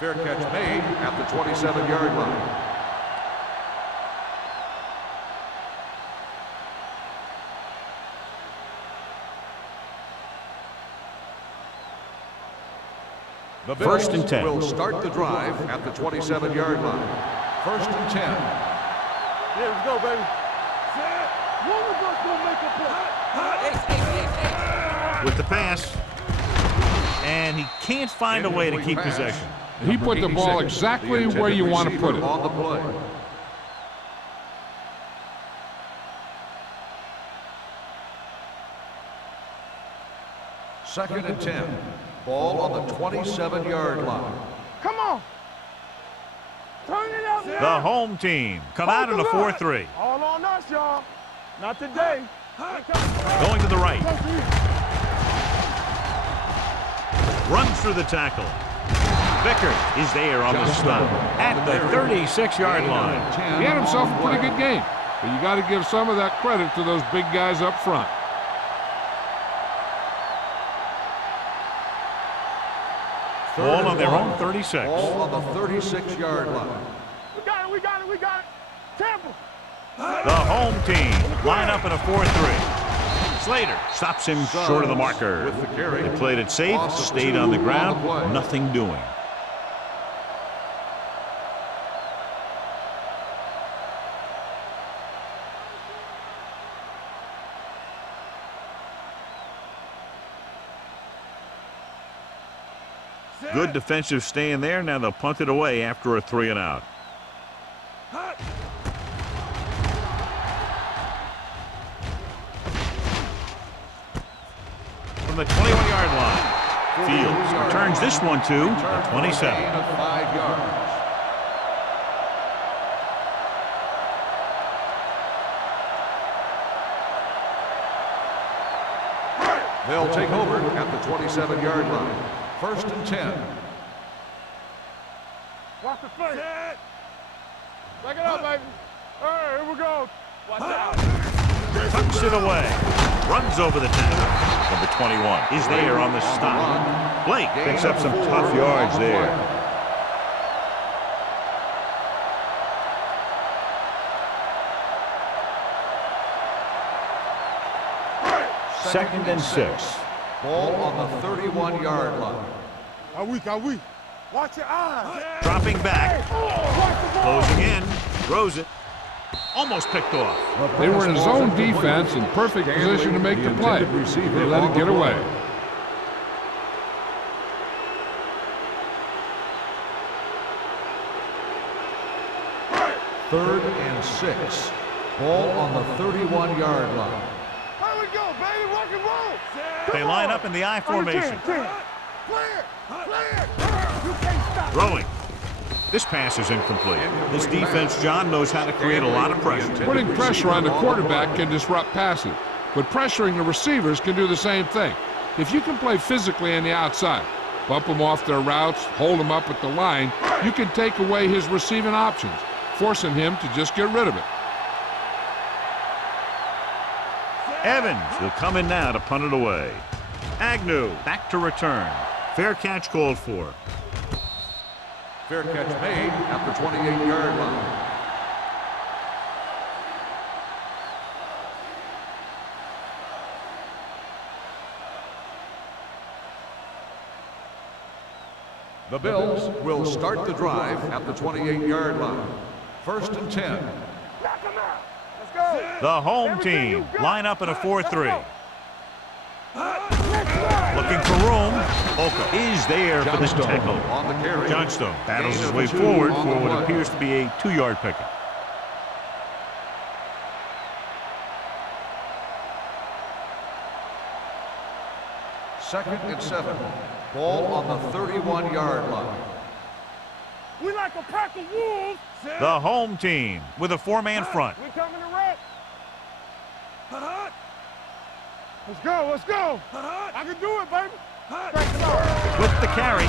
Fair catch made at the 27-yard line. The Bills First and 10. will start the drive at the 27-yard line. First and 10. Yeah, let's go, baby. One of us gonna make a play. With the pass. And he can't find a way to keep possession. He put the ball exactly where you want to put it. On the play. Second and 10. Ball on the 27-yard line. Come on. Turn it up now. The home team come out in a 4-3. All on us, y'all. Not today. Going to the right. Runs through the tackle. Vickers is there on the stop at the 36-yard line. He had himself a pretty good game, but you got to give some of that credit to those big guys up front. Ball on their own 36. Ball on the 36-yard line. We got it, we got it, we got it. Tampa. The home team line up in a 4-3. Slater stops him short of the marker. With the carry. They played it safe, stayed on the ground, nothing doing. Good defensive stand there. Now they'll punt it away after a 3-and-out. From the 21-yard line, Fields returns this one to the 27. Gain of 5 yards. They'll take over at the 27-yard line. First and 10. Watch the face. Back it up, baby. All right, here we go. Watch out. Tucks it away. Runs over the tackle. Number 21 is there on the stop. Blake picks up some tough yards there. Second and 6. Ball on the 31-yard line. Are we? Watch your eyes. Dropping back. Closing in. Throws it. Almost picked off. They were in zone defense in perfect position to make the play. They let it get away. Third and 6. Ball on the 31-yard line. Here we go, baby. Rock and roll. They line up in the I formation. Clear. You can't stop. Throwing. This pass is incomplete. This defense, John, knows how to create a lot of pressure. Putting pressure on the quarterback can disrupt passing, but pressuring the receivers can do the same thing. If you can play physically on the outside, bump them off their routes, hold them up at the line, you can take away his receiving options, forcing him to just get rid of it. Evans will come in now to punt it away. Agnew back to return. Fair catch called for. Fair catch made at the 28-yard line. The Bills will start the drive at the 28-yard line. First and 10. Knock him out. Let's go. The home team line up in a 4-3. Looking for room. Oka is there for the tackle. On the carry. Johnstone battles his way forward for what appears to be a 2-yard pickup. Second and 7. Ball on the 31-yard line. We like a pack of wolves. The home team with a 4-man front. We coming to wreck. Let's go, let's go. I can do it, baby. Straighten up. With the carry.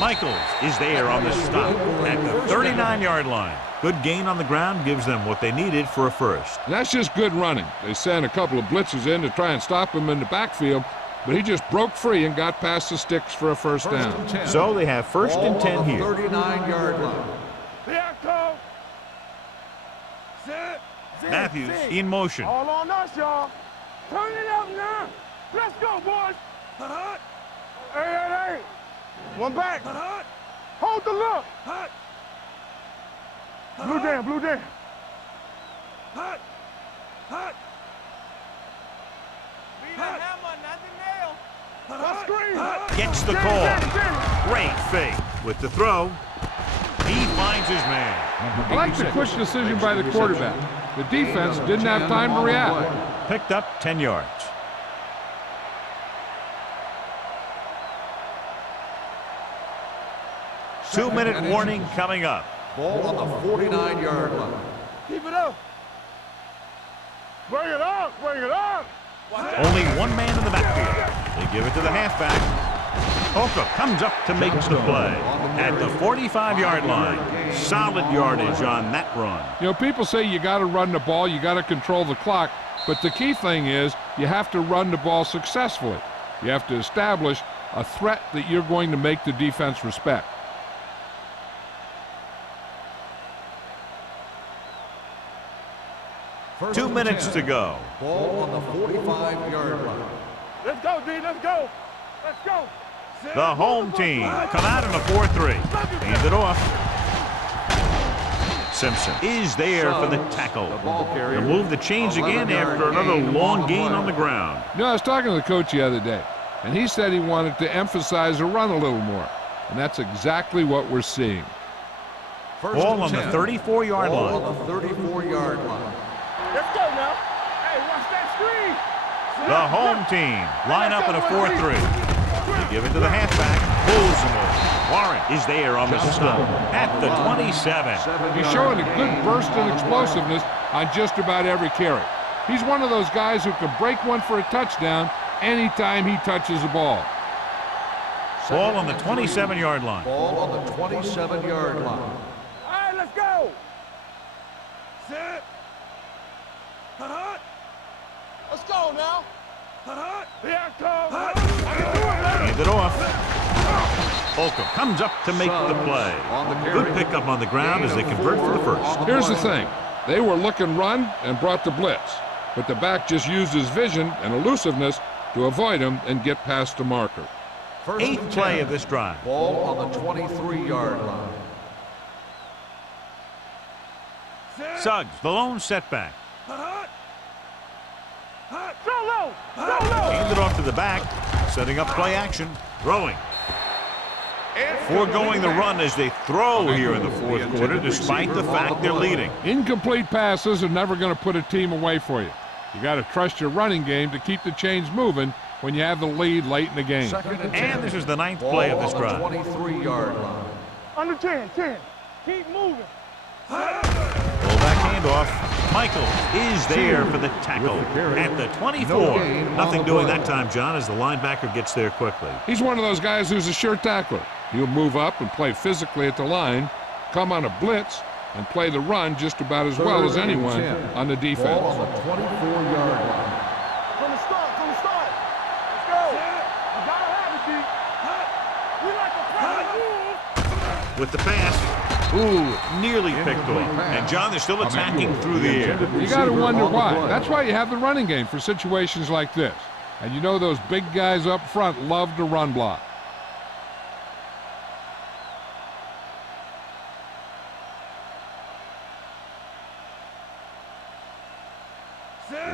Michaels is there on the stop at the 39-yard line. Good gain on the ground gives them what they needed for a first. And that's just good running. They sent a couple of blitzes in to try and stop him in the backfield, but he just broke free and got past the sticks for a first down. So they have first and 10 here. 39-yard line. Here come. Sit. Matthews in motion. All on us, y'all. Turn it up now. Let's go, boys. Hey. One back. Hold the look. Blue down. Gets the call. Great fake with the throw. He finds his man. I like the quick decision by the quarterback. The defense didn't have time to react. Picked up 10 yards. Two-minute warning coming up. Ball on the 49-yard line. Keep it up. Bring it up. Only one man in the backfield. They give it to the halfback. Oka comes up to make the play at the 45-yard line. Solid yardage on that run. You know, people say you got to run the ball, you got to control the clock, but the key thing is you have to run the ball successfully. You have to establish a threat that you're going to make the defense respect. First 2 and minutes 10. to go. Ball on the 45-yard line. Let's go, D. Let's go. The home team come out in a 4-3. Hand it off. Simpson is there for the tackle. The move that changed again after another long gain on the ground. You know, I was talking to the coach the other day, and he said he wanted to emphasize the run a little more, and that's exactly what we're seeing. Ball on the 34-yard line. Ball on the 34-yard line. Let's go now. Hey, watch that screen. The home team line up in a 4-3. They give it to the halfback. Pulls him over. Warren is there on the stop at the 27. He's showing a good burst and explosiveness on just about every carry. He's one of those guys who can break one for a touchdown anytime he touches the ball. Ball on the 27-yard line. Ball on the 27-yard line. All right, let's go. Sit. Let's go now. Here I come. I can do it now. Hand it off. Holcomb comes up to make the play. Good pickup on the ground as they convert for the first. Here's the thing. They were looking run and brought the blitz, but the back just used his vision and elusiveness to avoid him and get past the marker. Eighth play of this drive. Ball on the 23-yard line. Suggs, the lone setback. Hand it off to the back, setting up play action, throwing. Foregoing the run as they throw here in the fourth quarter, despite the fact they're leading. Incomplete passes are never going to put a team away for you. You got to trust your running game to keep the chains moving when you have the lead late in the game. And this is the ninth play of this drive. 23-yard line. Under 10. Keep moving. Fullback handoff. Michael is there for the tackle at the 24. Nothing doing that time, John, as the linebacker gets there quickly. He's one of those guys who's a sure tackler. He'll move up and play physically at the line, come on a blitz, and play the run just about as well as anyone on the defense. Ball on the 24-yard line. From the start. Let's go. You gotta have it, D. We like a pass. With the pass. Ooh, nearly picked off. And, John, they're still attacking through the air. You got to wonder why. That's why you have the running game for situations like this. And you know those big guys up front love to run block.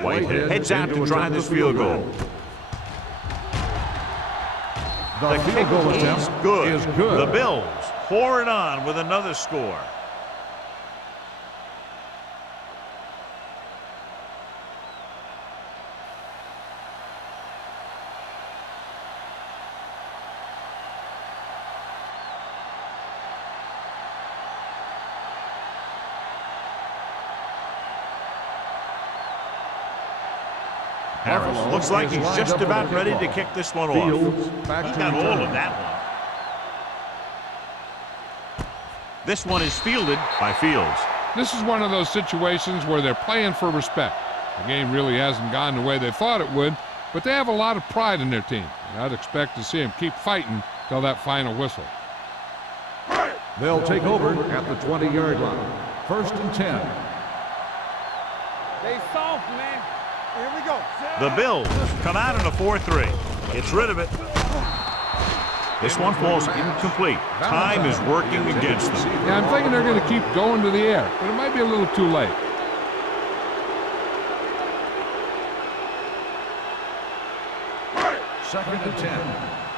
Whitehead heads out to try this field goal. The kick is good. The Bills pour it on with another score. Harris looks like he's just about ready to kick this one off. He got all of that one. This one is fielded by Fields. This is one of those situations where they're playing for respect. The game really hasn't gone the way they thought it would, but they have a lot of pride in their team. And I'd expect to see them keep fighting till that final whistle. They'll take over at the 20-yard line. 1st and 10. They soft, man. Here we go. The Bills come out in a 4-3. Gets rid of it. This one falls incomplete. Time is working against them. Yeah, I'm thinking they're going to keep going to the air, but it might be a little too late. Second and 10.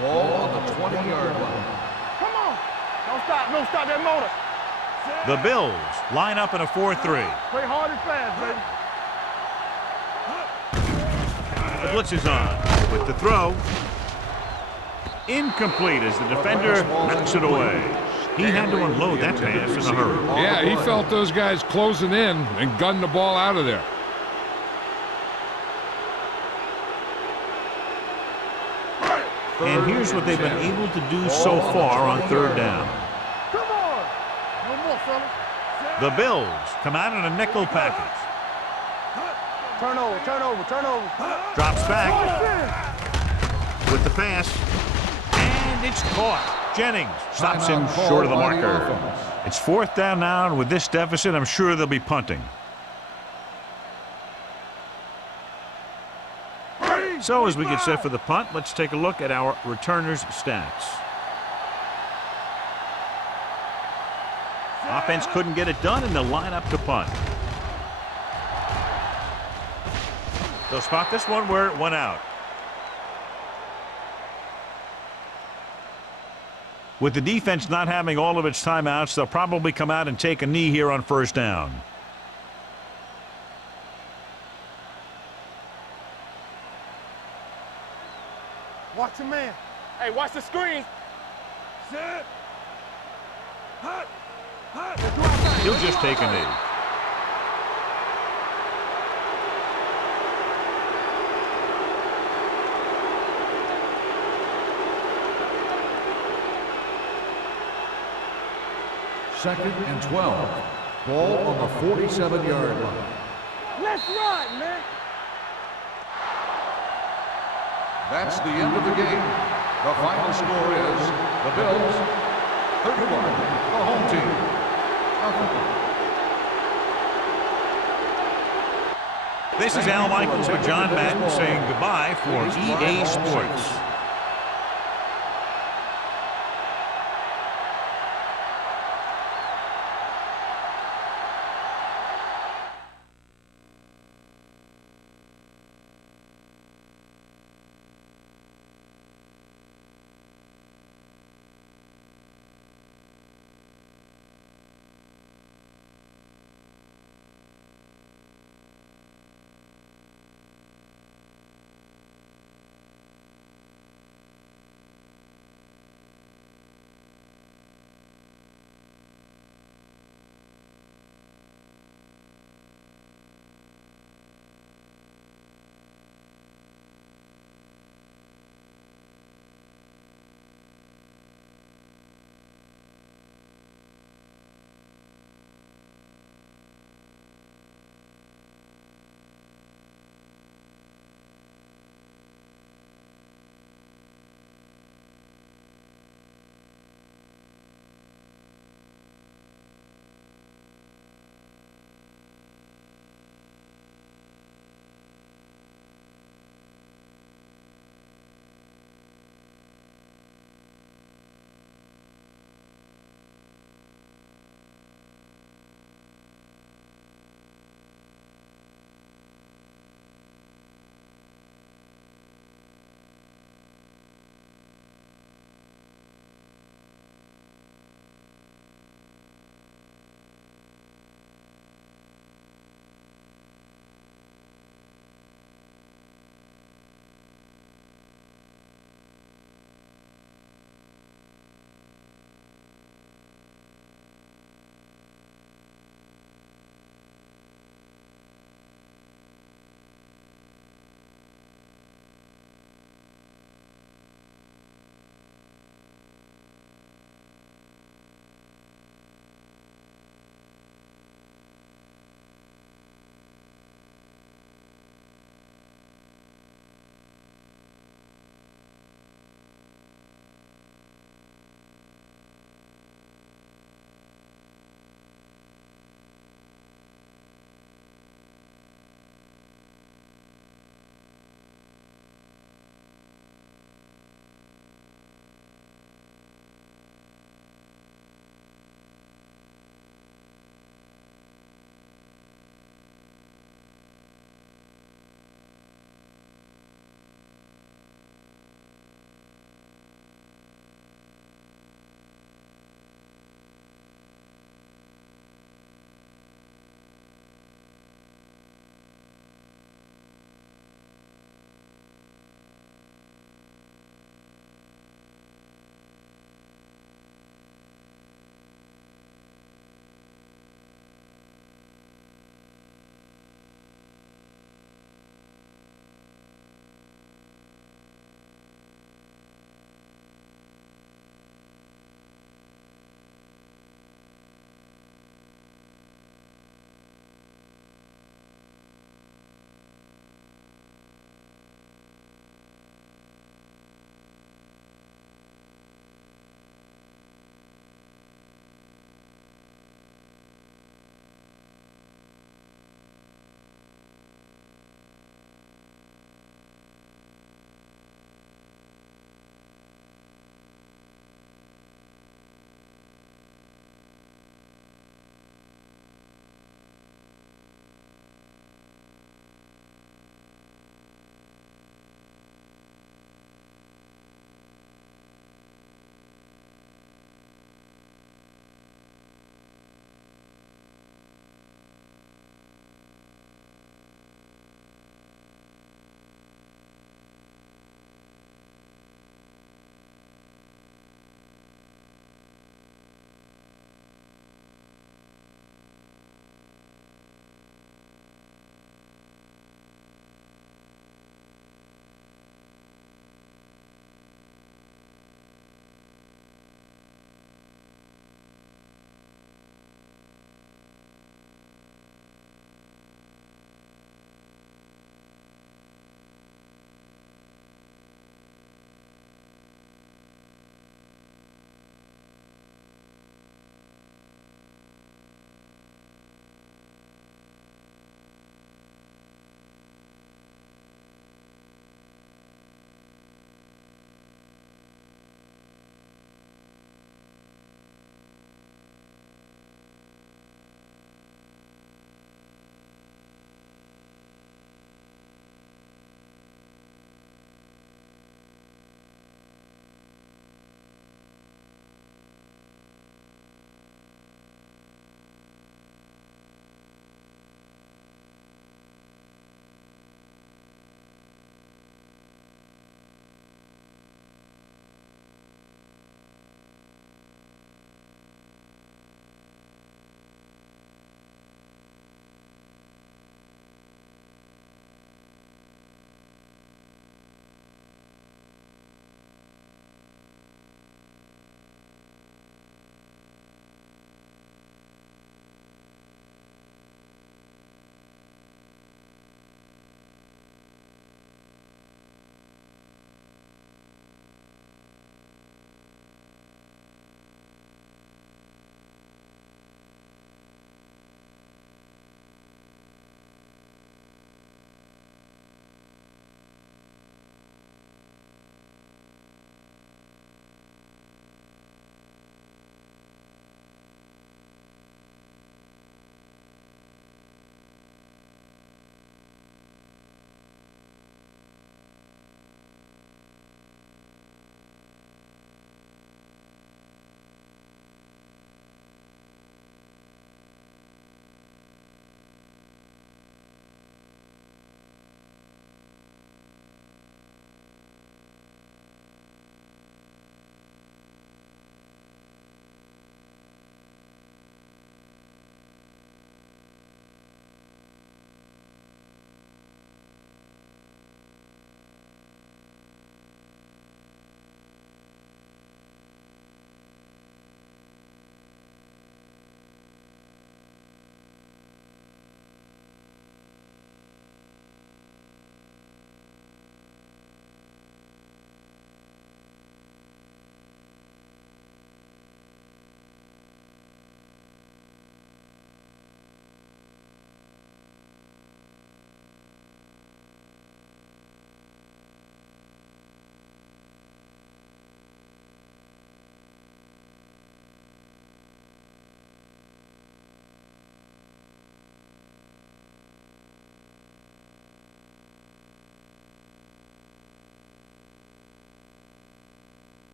Ball on the 20-yard line. Come on. Don't stop. Don't stop that motor. The Bills line up in a 4-3. Play hard and fast, baby. The blitz is on with the throw. Incomplete as the defender knocks it away. He had to unload that pass in a hurry. Yeah, he felt those guys closing in and gunned the ball out of there. And here's what they've been able to do so far on 3rd down. Come on. No more, fella. The Bills come out in a nickel package. Turn over, turn over, turn over. Drops back with the pass. And it's caught. Jennings stops him short of the marker. It's 4th down now, and with this deficit, I'm sure they'll be punting. So as we get set for the punt, let's take a look at our returners' stats. Offense couldn't get it done, and they'll line up to punt. They'll spot this one where it went out. With the defense not having all of its timeouts, they'll probably come out and take a knee here on 1st down. Watch your man. Hey, watch the screen. Set. Hut. Hut. He'll just take a knee. Second and 12. Ball on the 47-yard line. Let's run, man. That's the end of the game. The final score is the Bills 31, the home team, nothing. This is Al Michaels with John Madden saying goodbye for EA Sports.